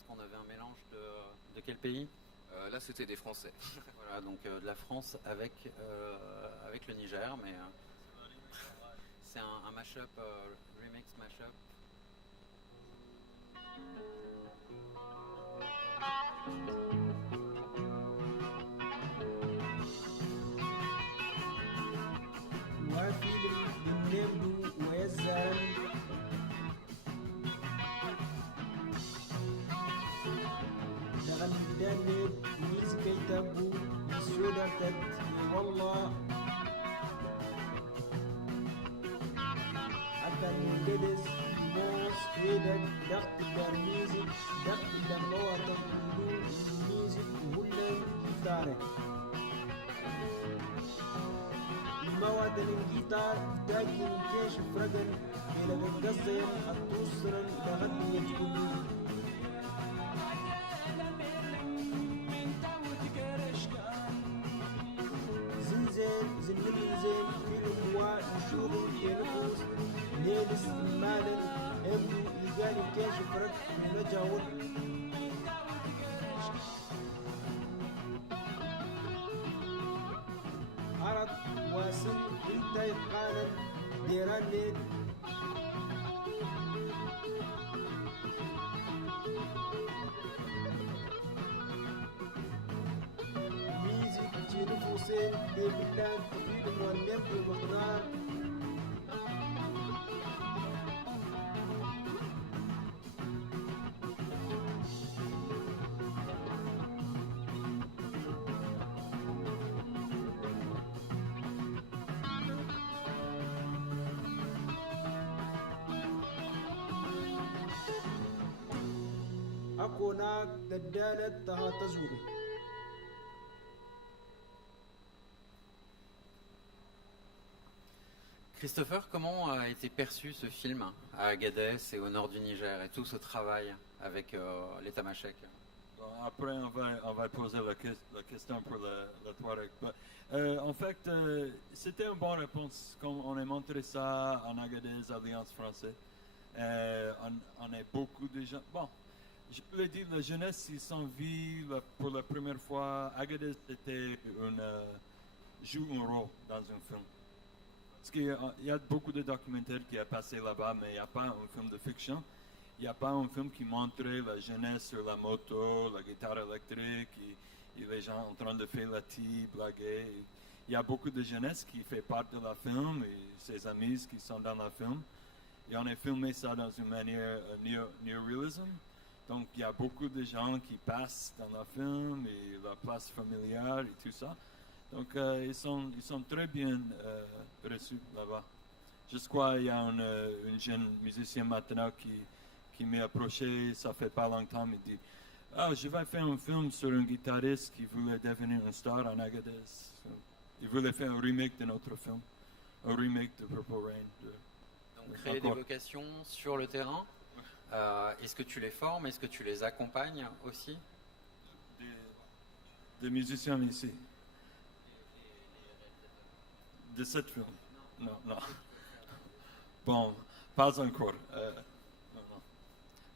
On avait un mélange de quel pays? Là, c'était des Français. Voilà, donc de la France avec le Niger, mais c'est un mashup, remix mashup. دانيت ميزكي تابو السودا تت والله أكن جدس موس هيدك دخت دار ميزك دخت دار مواطن ميزك وهلا يفتارك المواطن الجيتار تاجي كيش فرقن إلى القصير التوصل لغد يجكم زنزين زنزين في الهواء نشوف ينفوس نيلس مالا ابني يقالي كيش فرق ونجاول عرض واسم انت يقالن ديران ليل ميزي تجيني فوسين دي بلان تفيد المعلم بالمقدار أكوناك ددالة تها تزوري Christopher, comment a été perçu ce film à Agadez et au nord du Niger et tout ce travail avec les Tamashek? Bon, après, on va poser la question pour la Touareg. En fait, c'était une bonne réponse. Comme on a montré ça en Agadez, Alliance française. On a beaucoup de gens. Bon, je peux le dire, la jeunesse, ils sont vus pour la première fois. Agadez joue un rôle dans un film. Parce qu'il y a beaucoup de documentaires qui ont passé là-bas, mais il n'y a pas un film de fiction. Il n'y a pas un film qui montrait la jeunesse sur la moto, la guitare électrique, et les gens en train de faire la tea, blaguer. Il y a beaucoup de jeunesse qui fait partie de la film et ses amis qui sont dans la film. Et on a filmé ça dans une manière néo-réalisme. Donc il y a beaucoup de gens qui passent dans la film et la place familiale et tout ça. Donc ils sont très bien reçus là-bas. Je crois qu'il y a un jeune musicien maintenant qui m'est approché, ça fait pas longtemps, il dit je vais faire un film sur un guitariste qui voulait devenir une star en Agadez. Il voulait faire un remake de notre film, un remake de Purple Rain. Donc créer des vocations sur le terrain. Est-ce que tu les formes? Est-ce que tu les accompagnes aussi? Des musiciens ici. De cette film? Non. Bon, pas encore. Non.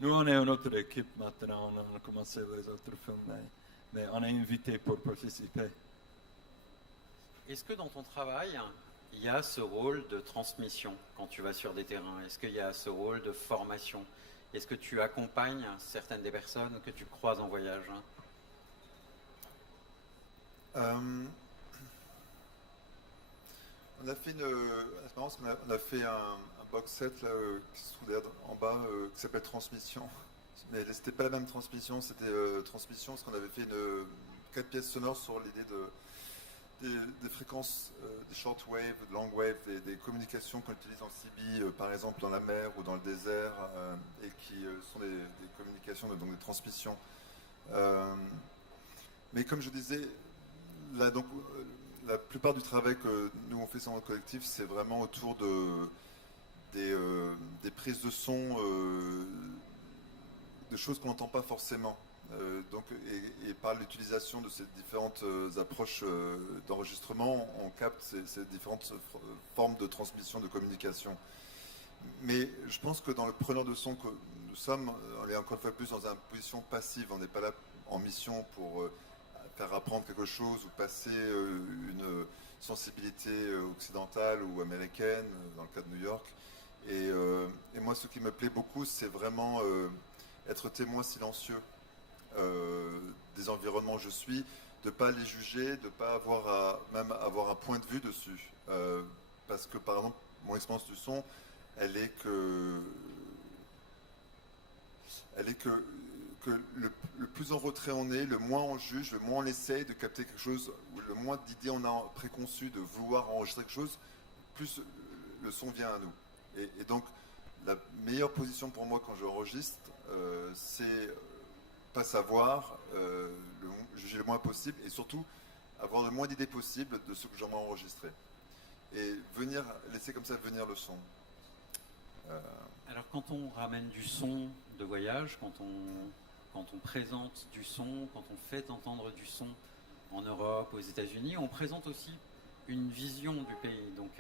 Nous, on est une autre équipe maintenant. On a commencé les autres films, mais on est invité pour participer. Est-ce que dans ton travail, il y a ce rôle de transmission quand tu vas sur des terrains? Est-ce qu'il y a ce rôle de formation? Est-ce que tu accompagnes certaines des personnes que tu croises en voyage? On a fait on a fait un box set là, qui se trouve derrière, en bas qui s'appelle Transmission. Mais c'était pas la même transmission, c'était Transmission parce qu'on avait fait 4 pièces sonores sur l'idée des fréquences, des short wave, de long wave, des communications qu'on utilise en CB, par exemple dans la mer ou dans le désert, et qui sont des communications, donc des transmissions. Mais comme je disais, là, donc, la plupart du travail que nous on fait sur notre collectif, c'est vraiment autour des prises de son, de choses qu'on n'entend pas forcément. Et par l'utilisation de ces différentes approches d'enregistrement, on capte ces différentes formes de transmission, de communication. Mais je pense que dans le preneur de son que nous sommes, on est encore une fois plus dans une position passive. On n'est pas là en mission pour faire apprendre quelque chose ou passer une sensibilité occidentale ou américaine, dans le cas de New York. Et moi, ce qui me plaît beaucoup, c'est vraiment être témoin silencieux des environnements où je suis, de ne pas les juger, de ne pas avoir même avoir un point de vue dessus. Parce que, par exemple, mon expérience du son, elle est que que le plus en retrait on est, le moins on juge, le moins on essaye de capter quelque chose, ou le moins d'idées on a préconçues de vouloir enregistrer quelque chose, plus le son vient à nous. Et donc, la meilleure position pour moi quand j'enregistre, c'est pas savoir, juger le moins possible, et surtout avoir le moins d'idées possibles de ce que j'aimerais enregistrer. Et laisser comme ça venir le son. Alors quand on ramène du son de voyage, quand on présente du son, quand on fait entendre du son en Europe, aux États-Unis, on présente aussi une vision du pays. Donc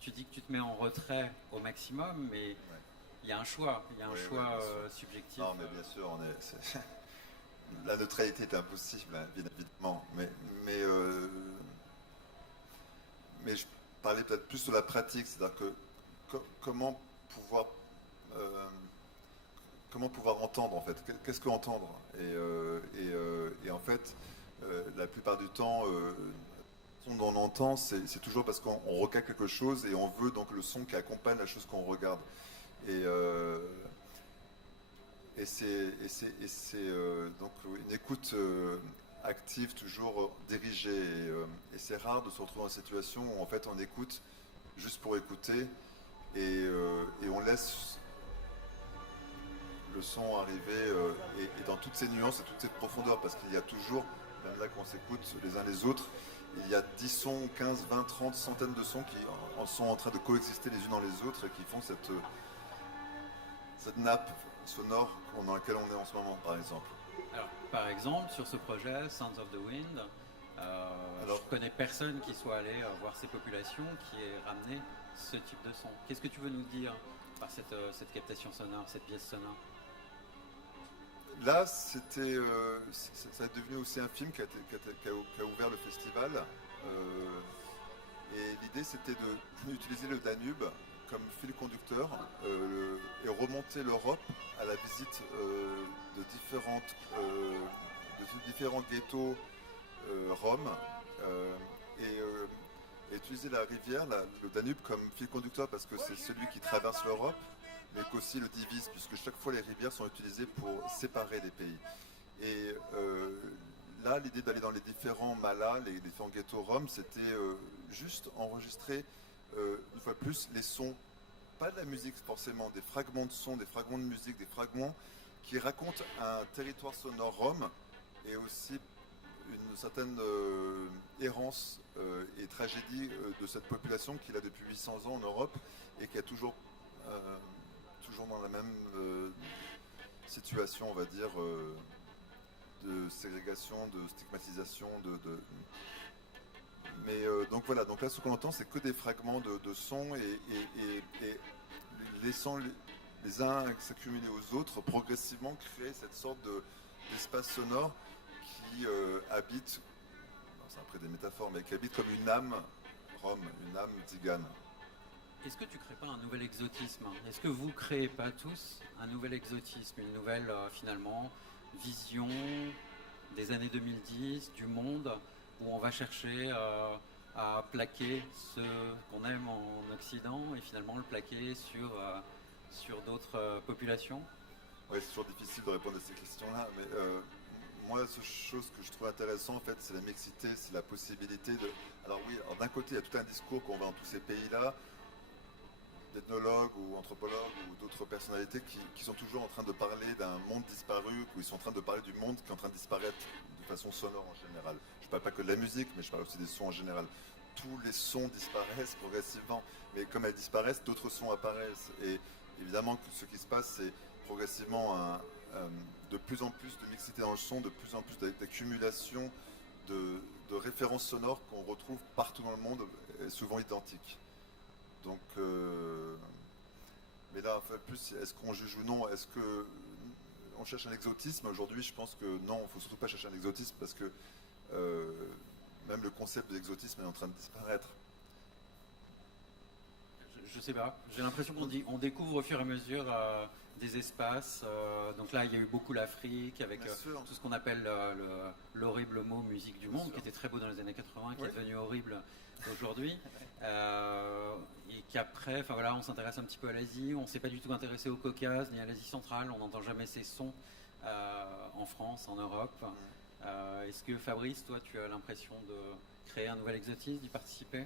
tu dis que tu te mets en retrait au maximum, mais il y a un choix, subjectif. Non, mais bien sûr, la neutralité est impossible, hein, bien évidemment. Mais je parlais peut-être plus de la pratique, c'est-à-dire que comment pouvoir entendre en fait. Qu'est-ce que entendre et en fait, la plupart du temps, le son dont on entend, c'est toujours parce qu'on regarde quelque chose et on veut donc le son qui accompagne la chose qu'on regarde. Et c'est donc une écoute active, toujours dirigée. Et c'est rare de se retrouver dans une situation où en fait on écoute juste pour écouter et on laisse le son arriver et dans toutes ses nuances et toutes ses profondeurs, parce qu'il y a toujours, même là qu'on s'écoute les uns les autres, il y a 10 sons, 15, 20, 30, centaines de sons qui sont en train de coexister les unes dans les autres et qui font cette nappe sonore dans laquelle on est en ce moment, par exemple. Alors, par exemple, sur ce projet, Sounds of the Wind, je connais personne qui soit allé voir ces populations, qui ait ramené ce type de son. Qu'est-ce que tu veux nous dire par cette captation sonore, cette pièce sonore? Là, ça est devenu aussi un film qui a ouvert le festival. Et l'idée, c'était d'utiliser le Danube comme fil conducteur et remonter l'Europe à la visite de différents ghettos roms et utiliser la rivière, le Danube, comme fil conducteur parce que c'est celui qui traverse l'Europe, mais qu'aussi le divise, puisque chaque fois les rivières sont utilisées pour séparer les pays. Et là, l'idée d'aller dans les différents malas, les différents ghettos roms, c'était juste enregistrer une fois de plus les sons, pas de la musique forcément, des fragments de son, des fragments de musique, des fragments qui racontent un territoire sonore rom et aussi une certaine errance et tragédie de cette population qui est là depuis 800 ans en Europe et qui est toujours dans la même situation, on va dire, de ségrégation, de stigmatisation, Mais donc voilà, donc là ce qu'on entend c'est que des fragments de sons et laissant les uns s'accumuler aux autres, progressivement créer cette sorte d'espace sonore qui habite, c'est après des métaphores, mais qui habite comme une âme rom, une âme tzigane. Est-ce que tu crées pas un nouvel exotisme? Est-ce que vous créez pas tous un nouvel exotisme, une nouvelle finalement vision des années 2010, du monde, où on va chercher à plaquer ce qu'on aime en Occident et finalement le plaquer sur d'autres populations? Oui, c'est toujours difficile de répondre à ces questions-là, mais moi, la seule chose que je trouve intéressant, en fait, c'est la mixité, c'est la possibilité de... Alors oui, d'un côté, il y a tout un discours qu'on voit dans tous ces pays-là, d'ethnologues ou anthropologues ou d'autres personnalités qui sont toujours en train de parler d'un monde disparu, ou ils sont en train de parler du monde qui est en train de disparaître de façon sonore en général. Je ne parle pas que de la musique, mais je parle aussi des sons en général. Tous les sons disparaissent progressivement, mais comme elles disparaissent, d'autres sons apparaissent. Et évidemment, ce qui se passe, c'est progressivement de plus en plus de mixité dans le son, de plus en plus d'accumulation de références sonores qu'on retrouve partout dans le monde, souvent identiques. Donc, mais là, en fait, plus, est-ce qu'on juge ou non? Est-ce qu'on cherche un exotisme? Aujourd'hui, je pense que non, il ne faut surtout pas chercher un exotisme parce que même le concept d'exotisme est en train de disparaître. Je sais pas. J'ai l'impression qu'on découvre au fur et à mesure des espaces. Donc là, il y a eu beaucoup l'Afrique avec tout ce qu'on appelle l'horrible mot musique du monde, qui était très beau dans les années 80, qui est devenu horrible aujourd'hui. Et qu'après, enfin voilà, on s'intéresse un petit peu à l'Asie. On ne s'est pas du tout intéressé au Caucase ni à l'Asie centrale. On n'entend jamais ces sons en France, en Europe. Est-ce que Fabrice, toi, tu as l'impression de créer un nouvel exotisme, d'y participer?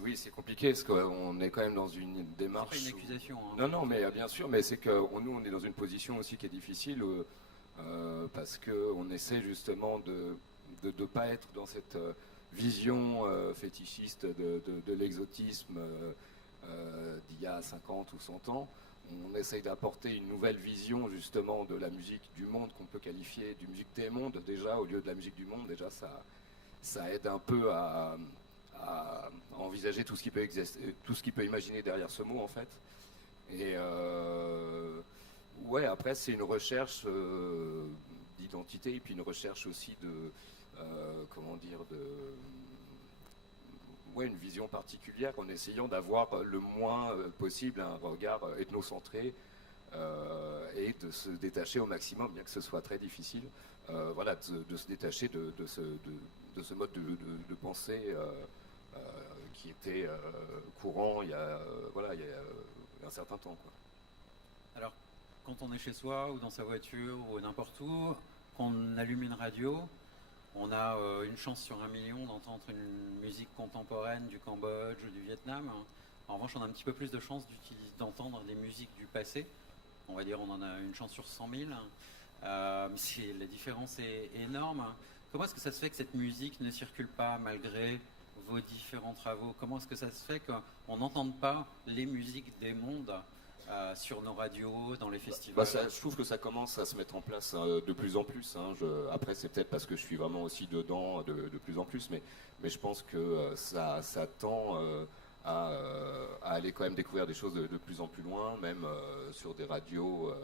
Oui, c'est compliqué parce qu'on est quand même dans une démarche. C'est pas une accusation. Hein. Non, non, mais bien sûr, mais c'est que nous, on est dans une position aussi qui est difficile parce qu'on essaie justement de ne pas être dans cette vision fétichiste de l'exotisme d'il y a 50 ou 100 ans. On essaye d'apporter une nouvelle vision justement de la musique du monde qu'on peut qualifier de musique des mondes déjà, au lieu de la musique du monde. Déjà, ça aide un peu à envisager tout ce qui peut exister, tout ce qui peut imaginer derrière ce mot en fait. Et ouais, après c'est une recherche d'identité et puis une recherche aussi de comment dire une vision particulière en essayant d'avoir le moins possible un regard ethnocentré et de se détacher au maximum, bien que ce soit très difficile, voilà, de se détacher de ce mode de pensée qui était courant il y a un certain temps, quoi. Alors, quand on est chez soi ou dans sa voiture ou n'importe où, qu'on allume une radio, on a une chance sur 1 million d'entendre une musique contemporaine du Cambodge ou du Vietnam. En revanche, on a un petit peu plus de chance d'entendre des musiques du passé. On va dire on en a une chance sur 100 000. La différence est énorme. Comment est-ce que ça se fait que cette musique ne circule pas malgré vos différents travaux? Comment est-ce que ça se fait qu'on n'entende pas les musiques des mondes sur nos radios, dans les festivals? Je trouve que ça commence à se mettre en place de plus en plus. Hein. Après, c'est peut-être parce que je suis vraiment aussi dedans de plus en plus, mais je pense que ça tend à aller quand même découvrir des choses de plus en plus loin, même sur des radios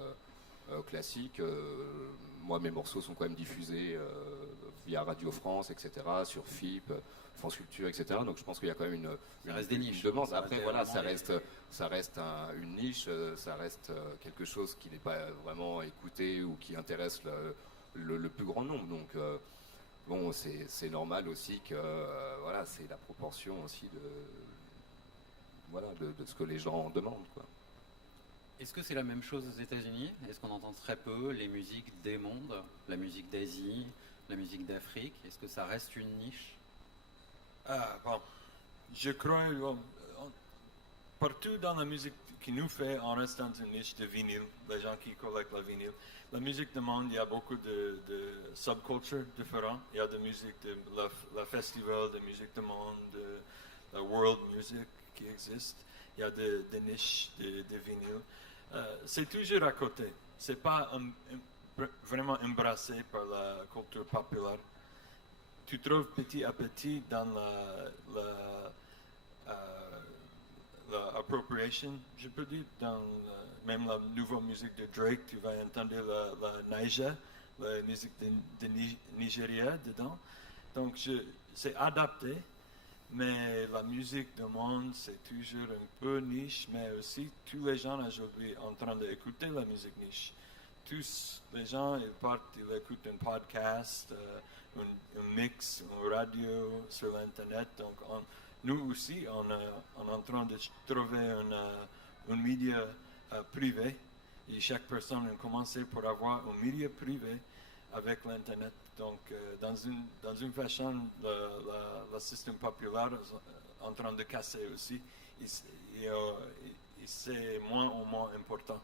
classiques. Moi, mes morceaux sont quand même diffusés via Radio France, etc., sur FIP, France Culture, etc. Donc je pense qu'il y a quand même une demande. Après, voilà, ça reste une niche, ça reste quelque chose qui n'est pas vraiment écouté ou qui intéresse le plus grand nombre. Donc bon, c'est normal aussi que voilà, c'est la proportion aussi de ce que les gens demandent, quoi. Est-ce que c'est la même chose aux États-Unis? Est-ce qu'on entend très peu les musiques des mondes, la musique d'Asie, la musique d'Afrique? Est-ce que ça reste une niche? Bon, je crois partout dans la musique qui nous fait, on reste dans une niche de vinyle, les gens qui collectent la vinyle. La musique du monde, il y a beaucoup de subcultures différentes. Il y a de musique de la festival, de musique du monde, de la world music qui existe. Il y a des niches de vinyle. C'est toujours à côté. C'est pas vraiment embrassé par la culture populaire. Tu trouves petit à petit dans la appropriation, je peux dire, dans même la nouvelle musique de Drake, tu vas entendre la Naija, la musique de Nigeria dedans. Donc c'est adapté. Mais la musique du monde, c'est toujours un peu niche, mais aussi tous les gens aujourd'hui en train d'écouter la musique niche. Tous les gens, ils partent, ils écoutent un podcast, un mix, une radio sur l'Internet. Donc nous aussi, on est en train de trouver un média privé. Et chaque personne a commencé pour avoir un média privé avec l'Internet. Donc, dans une façon, le système populaire est en train de casser aussi. Et c'est moins ou moins important.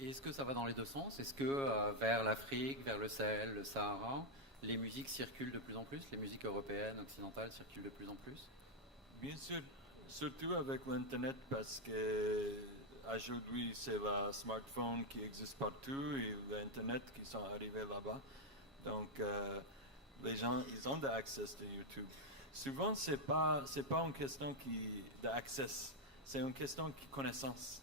Et est-ce que ça va dans les deux sens? Est-ce que vers l'Afrique, vers le Sahel, le Sahara, les musiques circulent de plus en plus? Les musiques européennes, occidentales circulent de plus en plus? Bien sûr, surtout avec l'Internet, parce que aujourd'hui, c'est le smartphone qui existe partout et l'Internet qui sont arrivés là-bas. Donc, les gens, ils ont accès à YouTube. Souvent, c'est pas une question d'accès, c'est une question de connaissance.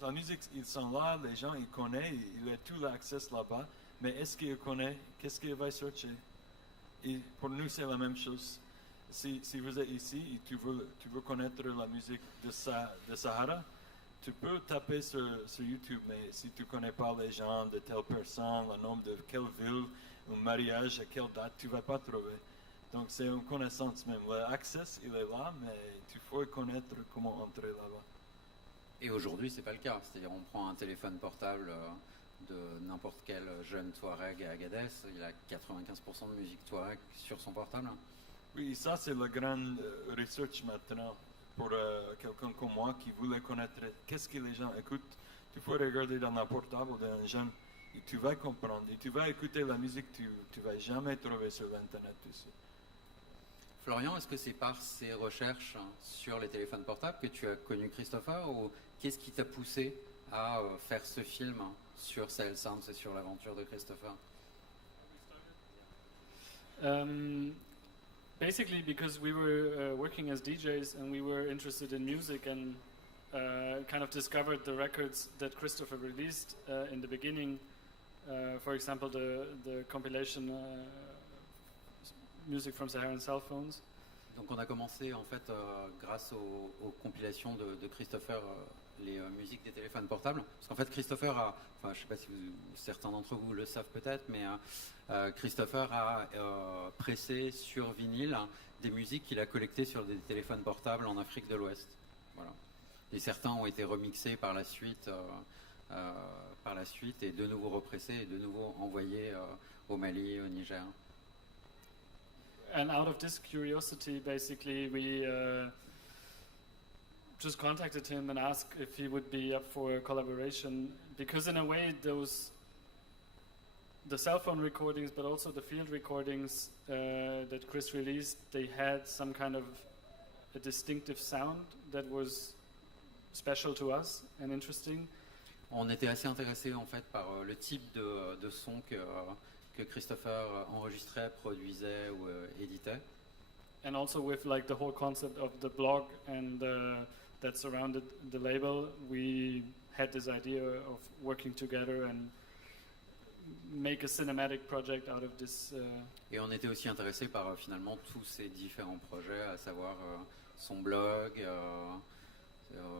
La musique, ils sont là, les gens, ils connaissent, ils ont tout l'accès là-bas, mais est-ce qu'ils connaissent? Qu'est-ce qu'ils vont chercher? Et pour nous, c'est la même chose. Si vous êtes ici et tu veux connaître la musique de Sahara, tu peux taper sur YouTube, mais si tu ne connais pas les gens de telle personne, le nom de quelle ville, un mariage à quelle date, tu ne vas pas trouver. Donc c'est une connaissance même. L'accès, il est là, mais il faut connaître comment entrer là-bas. Et aujourd'hui, c'est pas le cas. C'est-à-dire, on prend un téléphone portable de n'importe quel jeune Touareg à Agadez, il a 95% de musique Touareg sur son portable. Oui, ça c'est le grand research maintenant pour quelqu'un comme moi qui voulait connaître qu'est-ce que les gens écoutent. Tu peux regarder dans un portable d'un jeune et tu vas comprendre. Et tu vas écouter la musique que tu vas jamais trouver sur Internet aussi. Florian, est-ce que c'est par ces recherches sur les téléphones portables que tu as connu Christopher, ou qu'est-ce qui t'a poussé à faire ce film sur Sahel Sounds et sur l'aventure de Christopher? Basically, because we were working as DJs and we were interested in music and kind of discovered the records that Christopher released in the beginning. For example, the compilation Music from Saharan Cell Phones. Donc on a commencé en fait grâce aux compilations de Christopher les musiques des téléphones portables. Parce qu'en fait Christopher a, enfin je sais pas si certains d'entre vous le savent peut-être, mais Christopher a pressé sur vinyle des musiques qu'il a collectées sur des téléphones portables en Afrique de l'Ouest. Voilà. Et certains ont été remixés par la suite et de nouveau repressés et de nouveau envoyés au Mali, au Niger. And out of this curiosity, basically, we just contacted him and asked if he would be up for a collaboration. Because in a way, the cell phone recordings, but also the field recordings that Chris released, they had some kind of a distinctive sound that was special to us and interesting. On était assez intéressés en fait par le type de son que Christopher enregistrait, produisait ou éditait. And also with like the whole concept of the blog and that surrounded the label, we had this idea of working together and make a cinematic project out of this. Et on était aussi intéressés par finalement tous ces différents projets, à savoir son blog,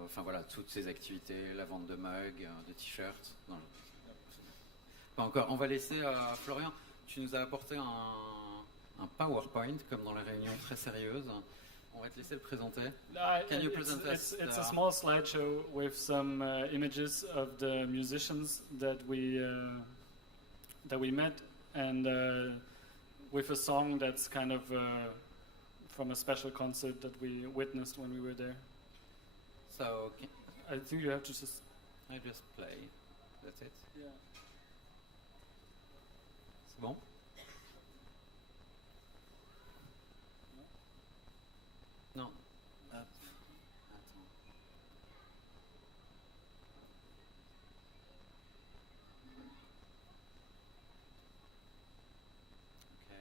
enfin voilà, toutes ses activités, la vente de mugs, de t-shirts. Pas encore. On va laisser Florian. Tu nous as apporté un PowerPoint, comme dans les réunions très sérieuses. On va te laisser le présenter. Can you present us? It's a small slideshow with some images of the musicians that we met, and with a song that's kind of from a special concert that we witnessed when we were there. So I think you have to just. I just play. That's it. Yeah. C'est bon? Non. Hop. Attends. Ok.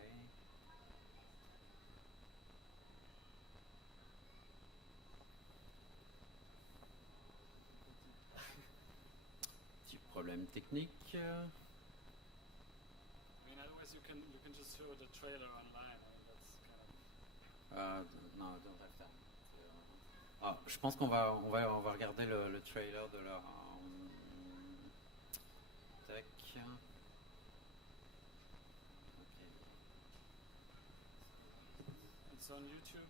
Petit problème technique. Otherwise, you can just show the trailer online. That's kind of. Non, don't have time. Je pense qu'on va regarder le trailer de la. Tac. Ok. It's on YouTube.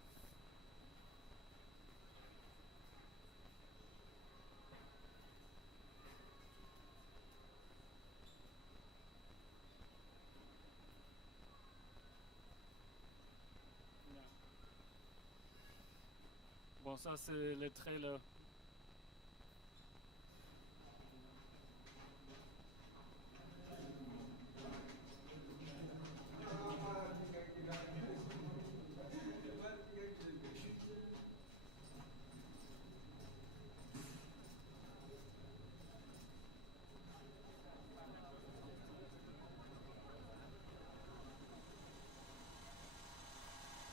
Bon, ça c'est le trailer.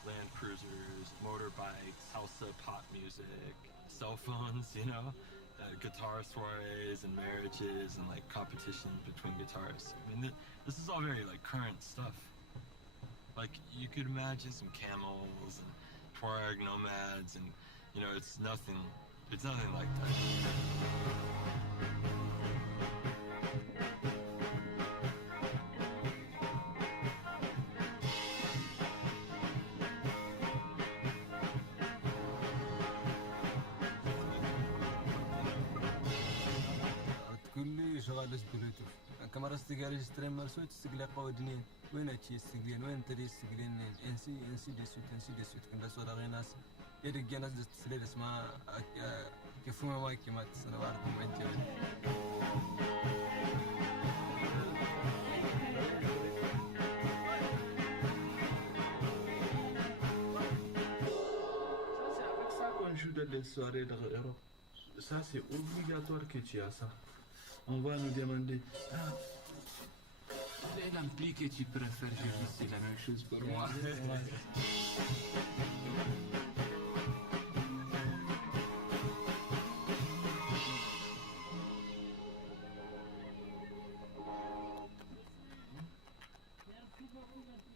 Land cruisers, motorbikes, salsa, pop music, cell phones, you know, guitar soirees and marriages and like competition between guitarists. I mean, this is all very like current stuff. Like you could imagine some camels and Tuareg nomads, and you know, it's nothing like that. بس بلوتوث كاميرا استقال ستريم مرسوت استقلا قودنين وين اتشي استقلين وين تري استقلين انسي ديسوت كندا صورة غير ناس يرجع ناس تسليل اسمها كفوما ما كيمات انا بعرف ما انت joue dans les soirées dans l'Europe. Ça, c'est obligatoire que tu as ça. On va nous demander l'ampli que tu préfères, je dis c'est la même chose pour moi.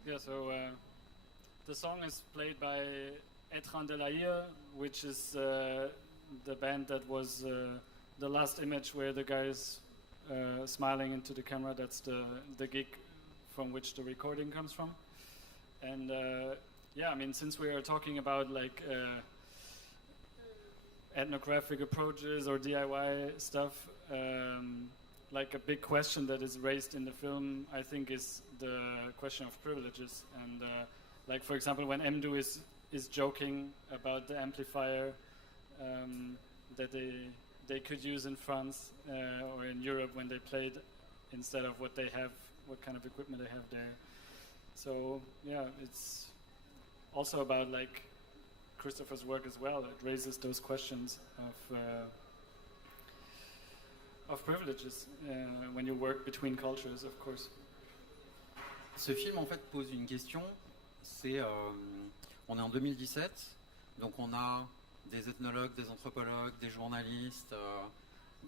Yeah, so the song is played by Etran Delaïa, which is the band that was the last image where the guy is smiling into the camera. That's the gig from which the recording comes from. And yeah, I mean, since we are talking about like ethnographic approaches or DIY stuff, like a big question that is raised in the film, I think, is the question of privileges. And like, for example, when Mdu is joking about the amplifier that they could use in France or in Europe when they played instead of what they have, what kind of equipment they have there. So yeah, it's also about like Christopher's work as well. It raises those questions of privileges when you work between cultures, of course. Ce film en fait pose une question. C'est on est en 2017, donc on a des ethnologues, des anthropologues, des journalistes,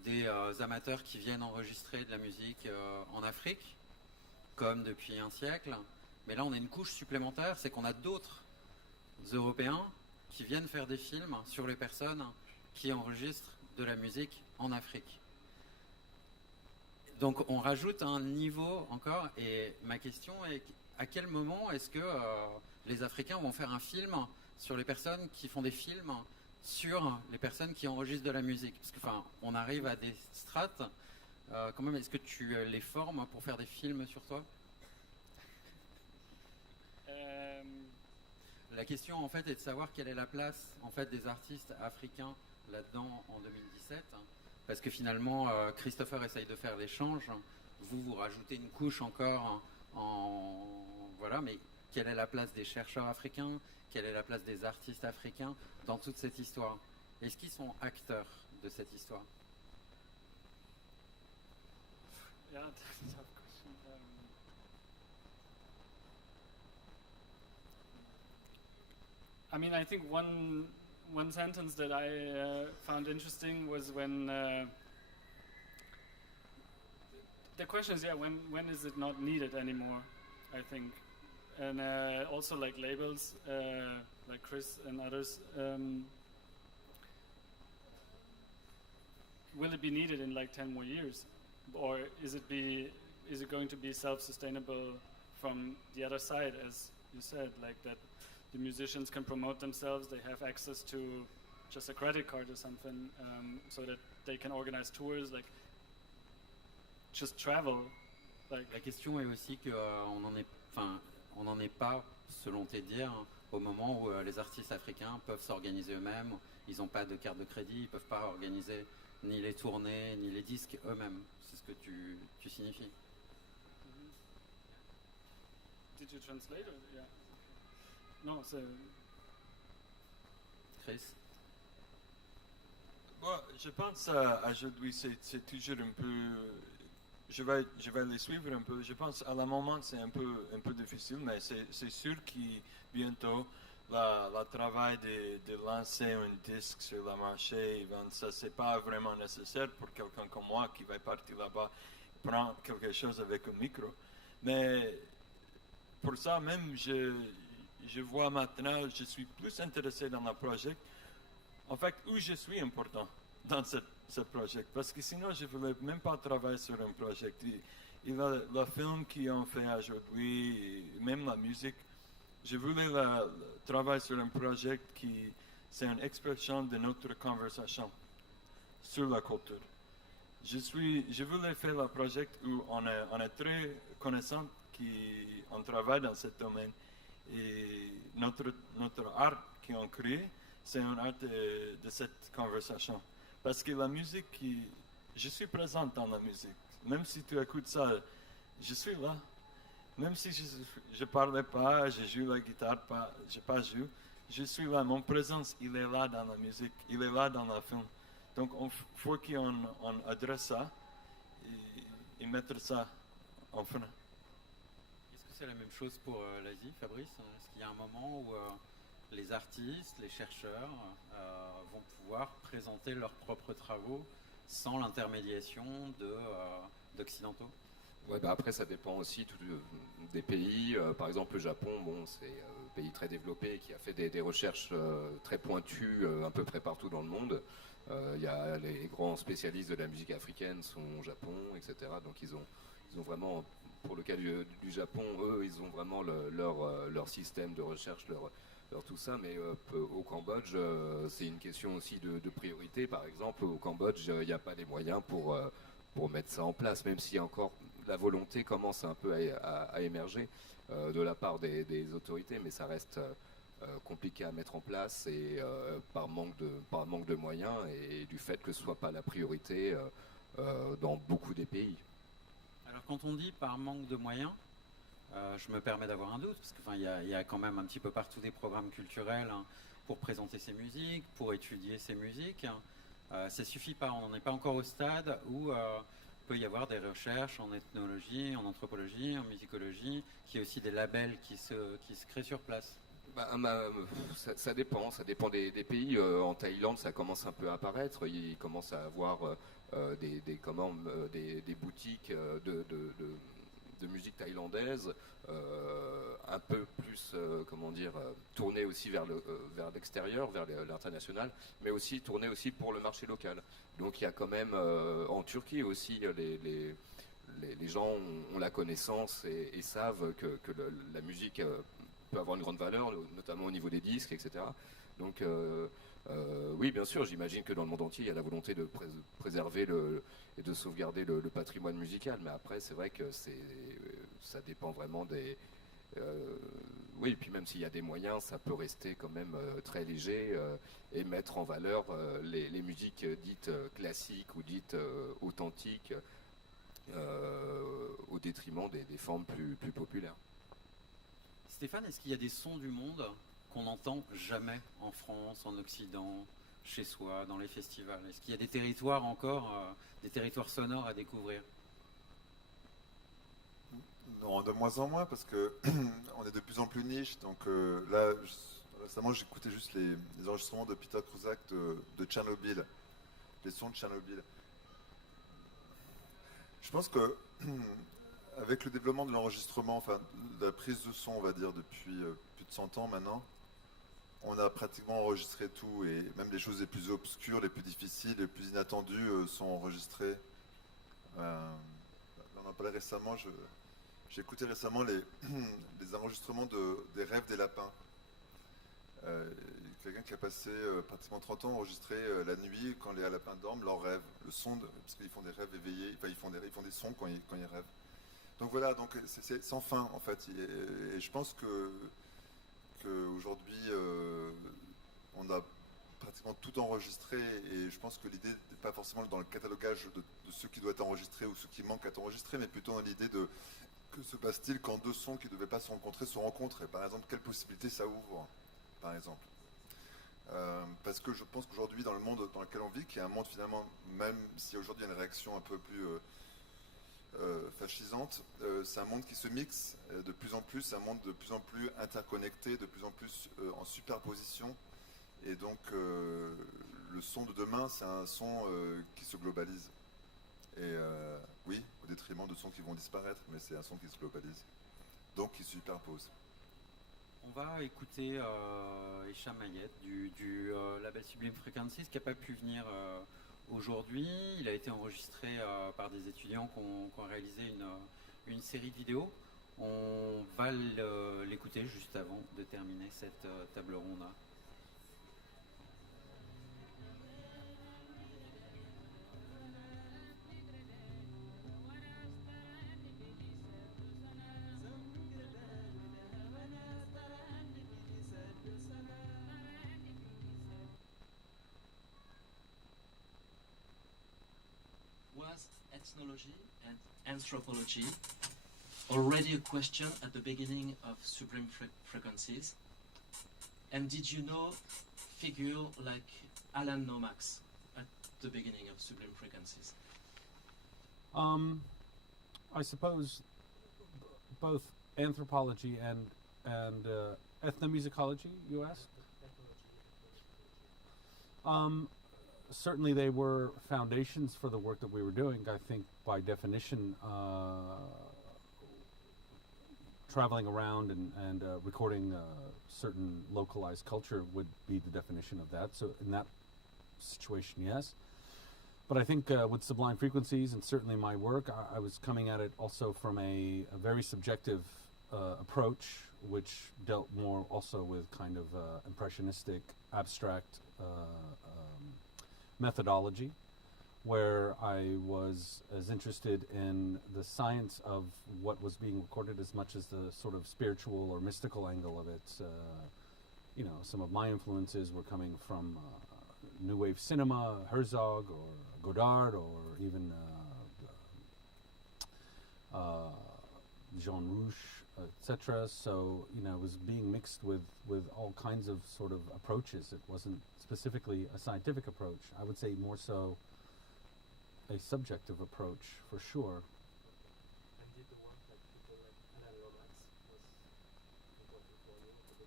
des amateurs qui viennent enregistrer de la musique en Afrique, comme depuis un siècle. Mais là, on a une couche supplémentaire, c'est qu'on a d'autres Européens qui viennent faire des films sur les personnes qui enregistrent de la musique en Afrique. Donc on rajoute un niveau encore, et ma question est à quel moment est-ce que les Africains vont faire un film sur les personnes qui font des films sur les personnes qui enregistrent de la musique? Parce que, enfin, on arrive à des strates, quand même, est-ce que tu les formes pour faire des films sur toi? La question en fait est de savoir quelle est la place en fait des artistes africains là-dedans en 2017, parce que finalement Christopher essaye de faire l'échange, vous rajoutez une couche encore voilà, mais quelle est la place des chercheurs africains, quelle est la place des artistes africains dans toute cette histoire? Est-ce qu'ils sont acteurs de cette histoire? Yeah, that's a tough question. I mean, I think one sentence that I found interesting was when the question is, yeah, when is it not needed anymore? I think, and also like labels, like Chris and others. Will it be needed in like 10 more years, or is it going to be self-sustainable from the other side, as you said, like that? The musicians can promote themselves, they have access to just a credit card or something, so that they can organize tours, like just travel. Like. La question est aussi que on n'en est pas, selon tes dires, au moment où les artistes africains peuvent s'organiser eux-mêmes. Ils n'ont pas de carte de crédit, ils ne peuvent pas organiser ni les tournées, ni les disques eux-mêmes. C'est ce que tu signifies. Did you translate it? Yeah. Non, c'est... Chris? Bon, je pense aujourd'hui c'est toujours un peu... Je vais les suivre un peu. Je pense à la moment c'est un peu difficile, mais c'est sûr que bientôt le travail de lancer un disque sur le marché, ça c'est pas vraiment nécessaire pour quelqu'un comme moi qui va partir là-bas, prendre quelque chose avec un micro. Mais pour ça même, je vois maintenant, je suis plus intéressé dans le projet. En fait, où je suis important dans ce projet. Parce que sinon, je ne voulais même pas travailler sur un projet. Et le film qu'on fait aujourd'hui, même la musique, je voulais travailler sur un projet qui c'est une expression de notre conversation sur la culture. je voulais faire un projet où on est très connaissant on travaille dans ce domaine. Et notre art qu'on crée, c'est un art de cette conversation. Parce que la musique, je suis présent dans la musique. Même si tu écoutes ça, je suis là. Même si je ne parlais pas, je joue la guitare, je pas joue, je suis là. Mon présence, il est là dans la musique, il est là dans le film. Donc, il faut qu'on adresse ça et mettre ça en fin. Est-ce que c'est la même chose pour l'Asie, Fabrice? Est-ce qu'il y a un moment où les artistes, les chercheurs vont pouvoir présenter leurs propres travaux sans l'intermédiation d'occidentaux? Ouais, bah après, ça dépend aussi des pays. Par exemple, le Japon, c'est un pays très développé qui a fait des recherches très pointues un peu près partout dans le monde. Il y a les grands spécialistes de la musique africaine sont au Japon, etc. Donc ils ont vraiment, pour le cas du Japon, eux, ils ont vraiment leur système de recherche, leur tout ça. Mais au Cambodge, c'est une question aussi de priorité. Par exemple, au Cambodge, il n'y a pas les moyens pour mettre ça en place, même si encore la volonté commence un peu à émerger de la part des autorités, mais ça reste compliqué à mettre en place et par manque de moyens et du fait que ce ne soit pas la priorité dans beaucoup des pays. Alors quand on dit par manque de moyens, je me permets d'avoir un doute, parce qu'il y a quand même un petit peu partout des programmes culturels pour présenter ces musiques, pour étudier ces musiques. Ça suffit pas, on n'est pas encore au stade où peut y avoir des recherches en ethnologie, en anthropologie, en musicologie, qu'il y a aussi des labels qui se créent sur place. Ça dépend des pays. En Thaïlande, ça commence un peu à apparaître. Il commence à avoir des boutiques de musique thaïlandaise, un peu plus, tournées aussi vers l'extérieur, vers l'international, mais aussi tournées aussi pour le marché local. Donc il y a quand même, en Turquie aussi, les gens ont la connaissance et savent que la musique peut avoir une grande valeur, notamment au niveau des disques, etc. Donc oui, bien sûr, j'imagine que dans le monde entier, il y a la volonté de préserver et de sauvegarder le patrimoine musical, mais après, c'est vrai que ça dépend vraiment des... oui, et puis même s'il y a des moyens, ça peut rester quand même très léger et mettre en valeur les musiques dites classiques ou dites authentiques au détriment des formes plus populaires. Stéphane, est-ce qu'il y a des sons du monde qu'on n'entend jamais en France, en Occident, chez soi, dans les festivals? Est-ce qu'il y a des territoires encore, des territoires sonores à découvrir? Non, de moins en moins, parce que on est de plus en plus niche. Donc là, récemment, j'écoutais juste les enregistrements de Peter Kruzak de Tchernobyl, les sons de Tchernobyl. Je pense que avec le développement de l'enregistrement, enfin de la prise de son, on va dire, depuis plus de 100 ans maintenant, on a pratiquement enregistré tout, et même les choses les plus obscures, les plus difficiles, les plus inattendues sont enregistrées. On en parlait récemment, j'ai écouté récemment les enregistrements des rêves des lapins. Quelqu'un qui a passé pratiquement 30 ans à enregistrer la nuit, quand les lapins dorment, leurs rêves, le son, parce qu'ils font des rêves éveillés, enfin, ils font des sons quand ils rêvent. Donc voilà, donc c'est sans fin en fait, et je pense qu'aujourd'hui on a pratiquement tout enregistré, et je pense que l'idée n'est pas forcément dans le catalogage de ce qui doit être enregistré ou ce qui manque à être enregistré, mais plutôt dans l'idée de que se passe-t-il quand deux sons qui ne devaient pas se rencontrer se rencontrent, et par exemple quelles possibilités ça ouvre, par exemple. Parce que je pense qu'aujourd'hui dans le monde dans lequel on vit, qui est un monde finalement, même si aujourd'hui il y a une réaction un peu plus fascisante, c'est un monde qui se mixe de plus en plus, un monde de plus en plus interconnecté, de plus en plus en superposition, et donc le son de demain, c'est un son qui se globalise, et oui, au détriment de sons qui vont disparaître, mais c'est un son qui se globalise, donc qui se superpose. On va écouter Hicham Mayet du label Sublime Frequencies, qui n'a pas pu venir aujourd'hui. Il a été enregistré par des étudiants qui ont réalisé une série de vidéos. On va l'écouter juste avant de terminer cette table ronde. ethnology and anthropology already a question at the beginning of Sublime Frequencies? And did you know figure like Alan Lomax at the beginning of Sublime Frequencies? I suppose both anthropology and ethnomusicology, you asked? Certainly they were foundations for the work that we were doing. I think by definition, traveling around and recording certain localized culture would be the definition of that. So in that situation, yes. But I think with Sublime Frequencies and certainly my work, I was coming at it also from a very subjective approach, which dealt more also with kind of impressionistic, abstract methodology, where I was as interested in the science of what was being recorded as much as the sort of spiritual or mystical angle of it. You know, some of my influences were coming from New Wave cinema, Herzog or Godard, or even Jean Rouch, etc. So, you know, it was being mixed with all kinds of sort of approaches. It wasn't specifically a scientific approach. I would say more so a subjective approach, for sure. And did the work that people like Alan Lomax was important for you at the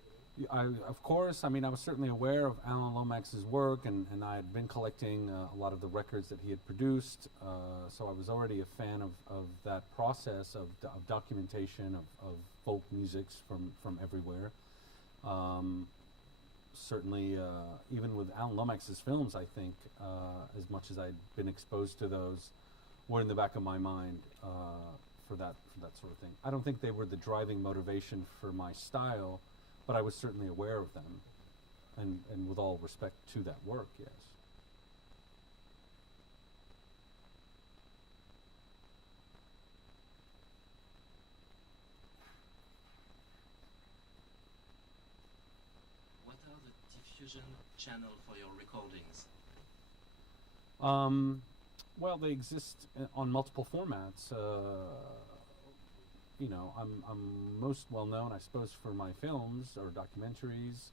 beginning? Of course, I mean, I was certainly aware of Alan Lomax's work, and I had been collecting a lot of the records that he had produced, so I was already a fan of that process of documentation of folk musics from everywhere. Certainly, even with Alan Lomax's films, I think, as much as I'd been exposed to those, were in the back of my mind for that sort of thing. I don't think they were the driving motivation for my style, but I was certainly aware of them, and with all respect to that work, yes. What are the diffusion channel for your recordings? Well, they exist on multiple formats. You know, I'm most well known, I suppose, for my films or documentaries,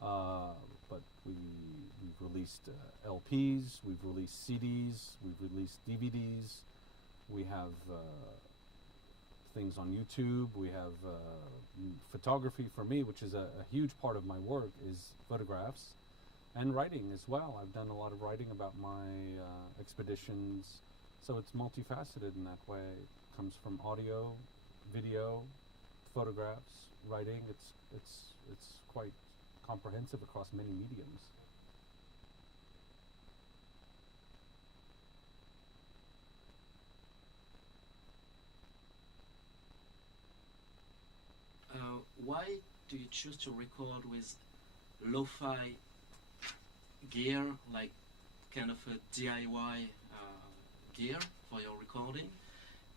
but we've released LPs, we've released CDs, we've released DVDs, we have things on YouTube, we have photography for me, which is a huge part of my work, is photographs, and writing as well. I've done a lot of writing about my expeditions, so it's multifaceted in that way. It comes from audio, video, photographs, writing. It's quite comprehensive across many mediums. Why do you choose to record with lo-fi gear, like kind of a DIY gear for your recording?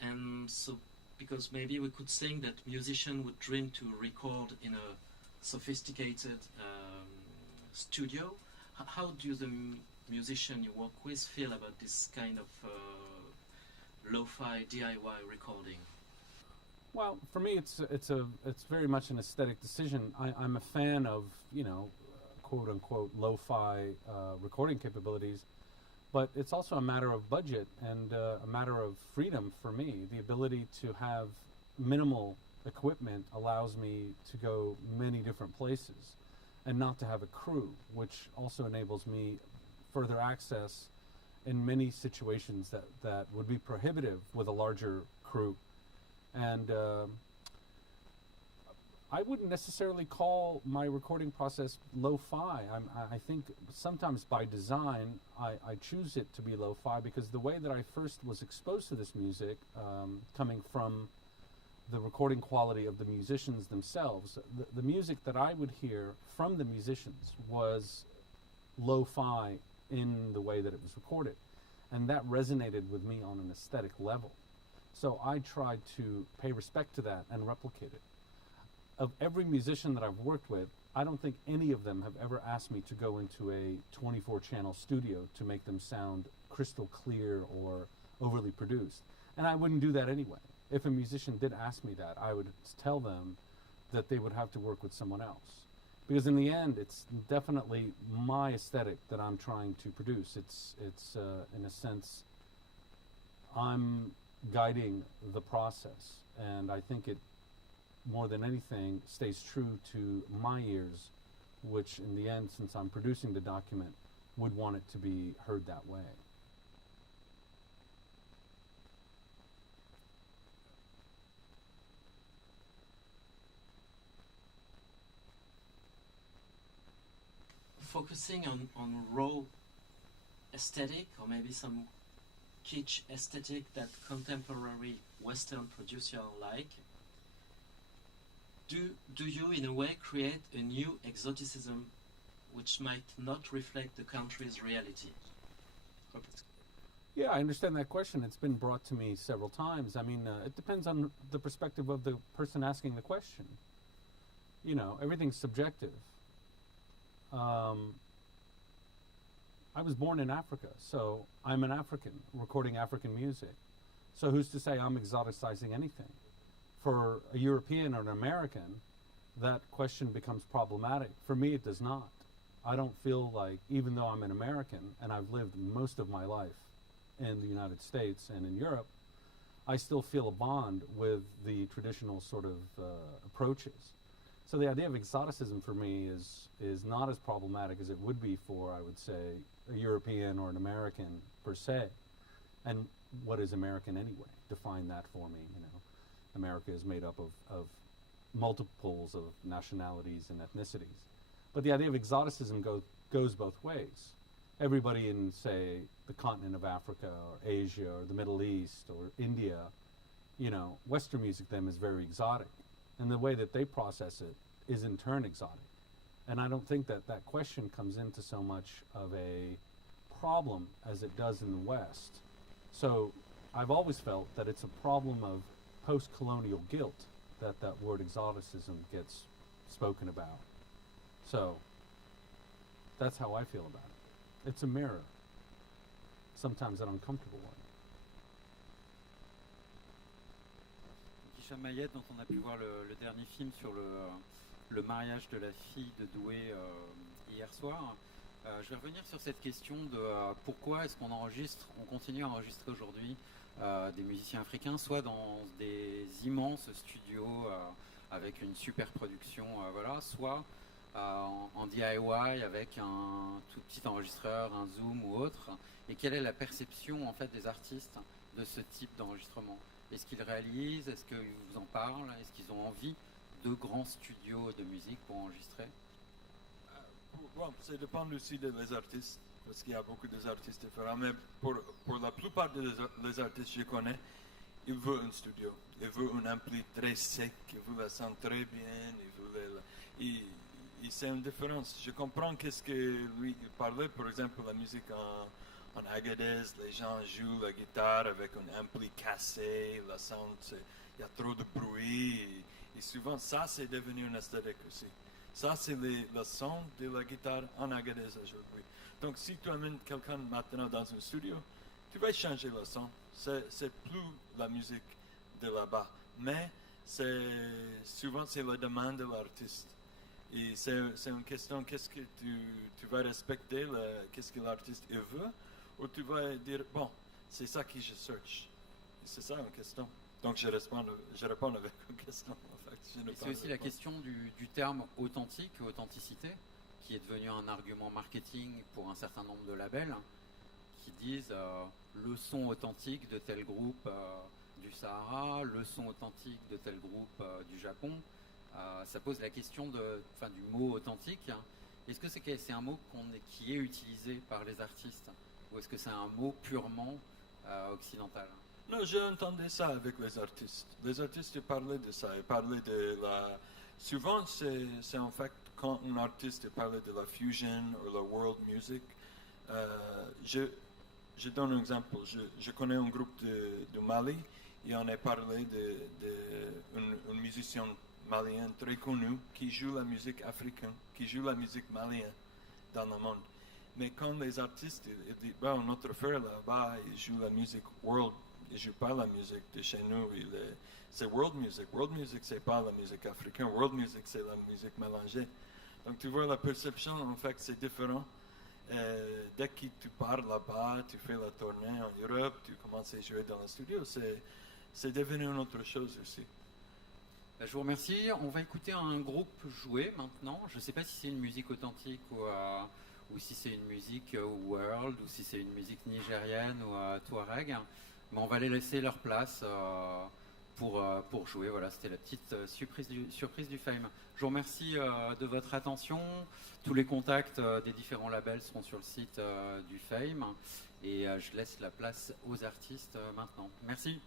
And so, because maybe we could think that musicians would dream to record in a sophisticated studio. How do the musician you work with feel about this kind of lo-fi DIY recording? Well, for me, it's very much an aesthetic decision. I'm a fan of, you know, quote unquote lo-fi recording capabilities, but it's also a matter of budget and a matter of freedom for me. The ability to have minimal equipment allows me to go many different places and not to have a crew, which also enables me further access in many situations that would be prohibitive with a larger crew. And I wouldn't necessarily call my recording process lo-fi. I think sometimes by design I choose it to be lo-fi because the way that I first was exposed to this music, coming from the recording quality of the musicians themselves, the music that I would hear from the musicians was lo-fi in the way that it was recorded. And that resonated with me on an aesthetic level. So I tried to pay respect to that and replicate it. Of every musician that I've worked with, I don't think any of them have ever asked me to go into a 24-channel studio to make them sound crystal clear or overly produced. And I wouldn't do that anyway. If a musician did ask me that, I would tell them that they would have to work with someone else. Because in the end, it's definitely my aesthetic that I'm trying to produce. It's in a sense, I'm guiding the process. And I think it, more than anything, stays true to my ears, which in the end, since I'm producing the document, would want it to be heard that way. Focusing on raw aesthetic, or maybe some kitsch aesthetic that contemporary Western producers like, do you in a way create a new exoticism which might not reflect the country's reality? Yeah, I understand that question. It's been brought to me several times. I mean, it depends on the perspective of the person asking the question. You know, everything's subjective. I was born in Africa, so I'm an African recording African music. So who's to say I'm exoticizing anything? For a European or an American, that question becomes problematic. For me, it does not. I don't feel like, even though I'm an American and I've lived most of my life in the United States and in Europe, I still feel a bond with the traditional sort of approaches. So the idea of exoticism for me is not as problematic as it would be for, I would say, a European or an American per se. And what is American anyway? Define that for me, you know. America is made up of multiples of nationalities and ethnicities. But the idea of exoticism goes both ways. Everybody in, say, the continent of Africa or Asia or the Middle East or India, you know, Western music to them is very exotic. And the way that they process it is in turn exotic. And I don't think that that question comes into so much of a problem as it does in the West. So I've always felt that it's a problem of post-colonial guilt that that word exoticism gets spoken about. So that's how I feel about it. It's a mirror, sometimes an uncomfortable one. Hicham Mayed, dont on a pu voir le dernier film sur le mariage de la fille de Doué hier soir. Je vais revenir sur cette question de pourquoi est-ce qu'on enregistre, on continue à enregistrer aujourd'hui des musiciens africains, soit dans des immenses studios avec une super production, voilà, soit en DIY avec un tout petit enregistreur, un Zoom ou autre. Et quelle est la perception en fait des artistes de ce type d'enregistrement? Est-ce qu'ils réalisent? Est-ce qu'ils vous en parlent? Est-ce qu'ils ont envie de grands studios de musique pour enregistrer? Bon, ça dépend aussi des artistes, parce qu'il y a beaucoup d'artistes différents. Mais pour la plupart des artistes que je connais, ils veulent un studio. Ils veulent un ampli très sec, ils veulent la son très bien, c'est une différence. Je comprends qu'est-ce que lui il parlait, par exemple, la musique en Agadez, les gens jouent la guitare avec un ampli cassé, la sound, il y a trop de bruit, et souvent ça c'est devenu une esthétique aussi. Ça c'est le son de la guitare en Agadez aujourd'hui. Donc si tu amènes quelqu'un maintenant dans un studio, tu vas changer le son. C'est plus la musique de là-bas, mais souvent c'est la demande de l'artiste. Et c'est une question, qu'est-ce que tu vas respecter, qu'est-ce que l'artiste veut, ou tu vas dire, bon, c'est ça que je cherche. C'est ça une question. Donc je réponds avec une question. En fait, c'est aussi la question du terme authentique, authenticité, qui est devenu un argument marketing pour un certain nombre de labels qui disent le son authentique de tel groupe du Sahara, le son authentique de tel groupe du Japon. Ça pose la question du mot authentique. Est-ce que c'est un mot qui est utilisé par les artistes, ou est-ce que c'est un mot purement occidental? Non, j'ai entendu ça avec les artistes. Les artistes parlaient de ça. Ils parlaient de la... Souvent, c'est en fait quand un artiste parlait de la fusion ou la world music. Je donne un exemple. Je connais un groupe de Mali et on a parlé d'un musicien malien très connu qui joue la musique africaine, qui joue la musique malienne dans le monde. Mais quand les artistes ils disent, bon, notre frère là-bas, il joue la musique world, il joue pas la musique de chez nous, c'est world music. World music, c'est pas la musique africaine. World music, c'est la musique mélangée. Donc tu vois, la perception, en fait, c'est différent. Dès que tu pars là-bas, tu fais la tournée en Europe, tu commences à jouer dans le studio, c'est devenu une autre chose aussi. Je vous remercie. On va écouter un groupe jouer maintenant. Je ne sais pas si c'est une musique authentique ou si c'est une musique world ou si c'est une musique nigérienne ou touareg. Mais on va les laisser leur place pour jouer. Voilà, c'était la petite surprise du Fame. Je vous remercie de votre attention. Tous les contacts des différents labels seront sur le site du Fame. Et je laisse la place aux artistes maintenant. Merci.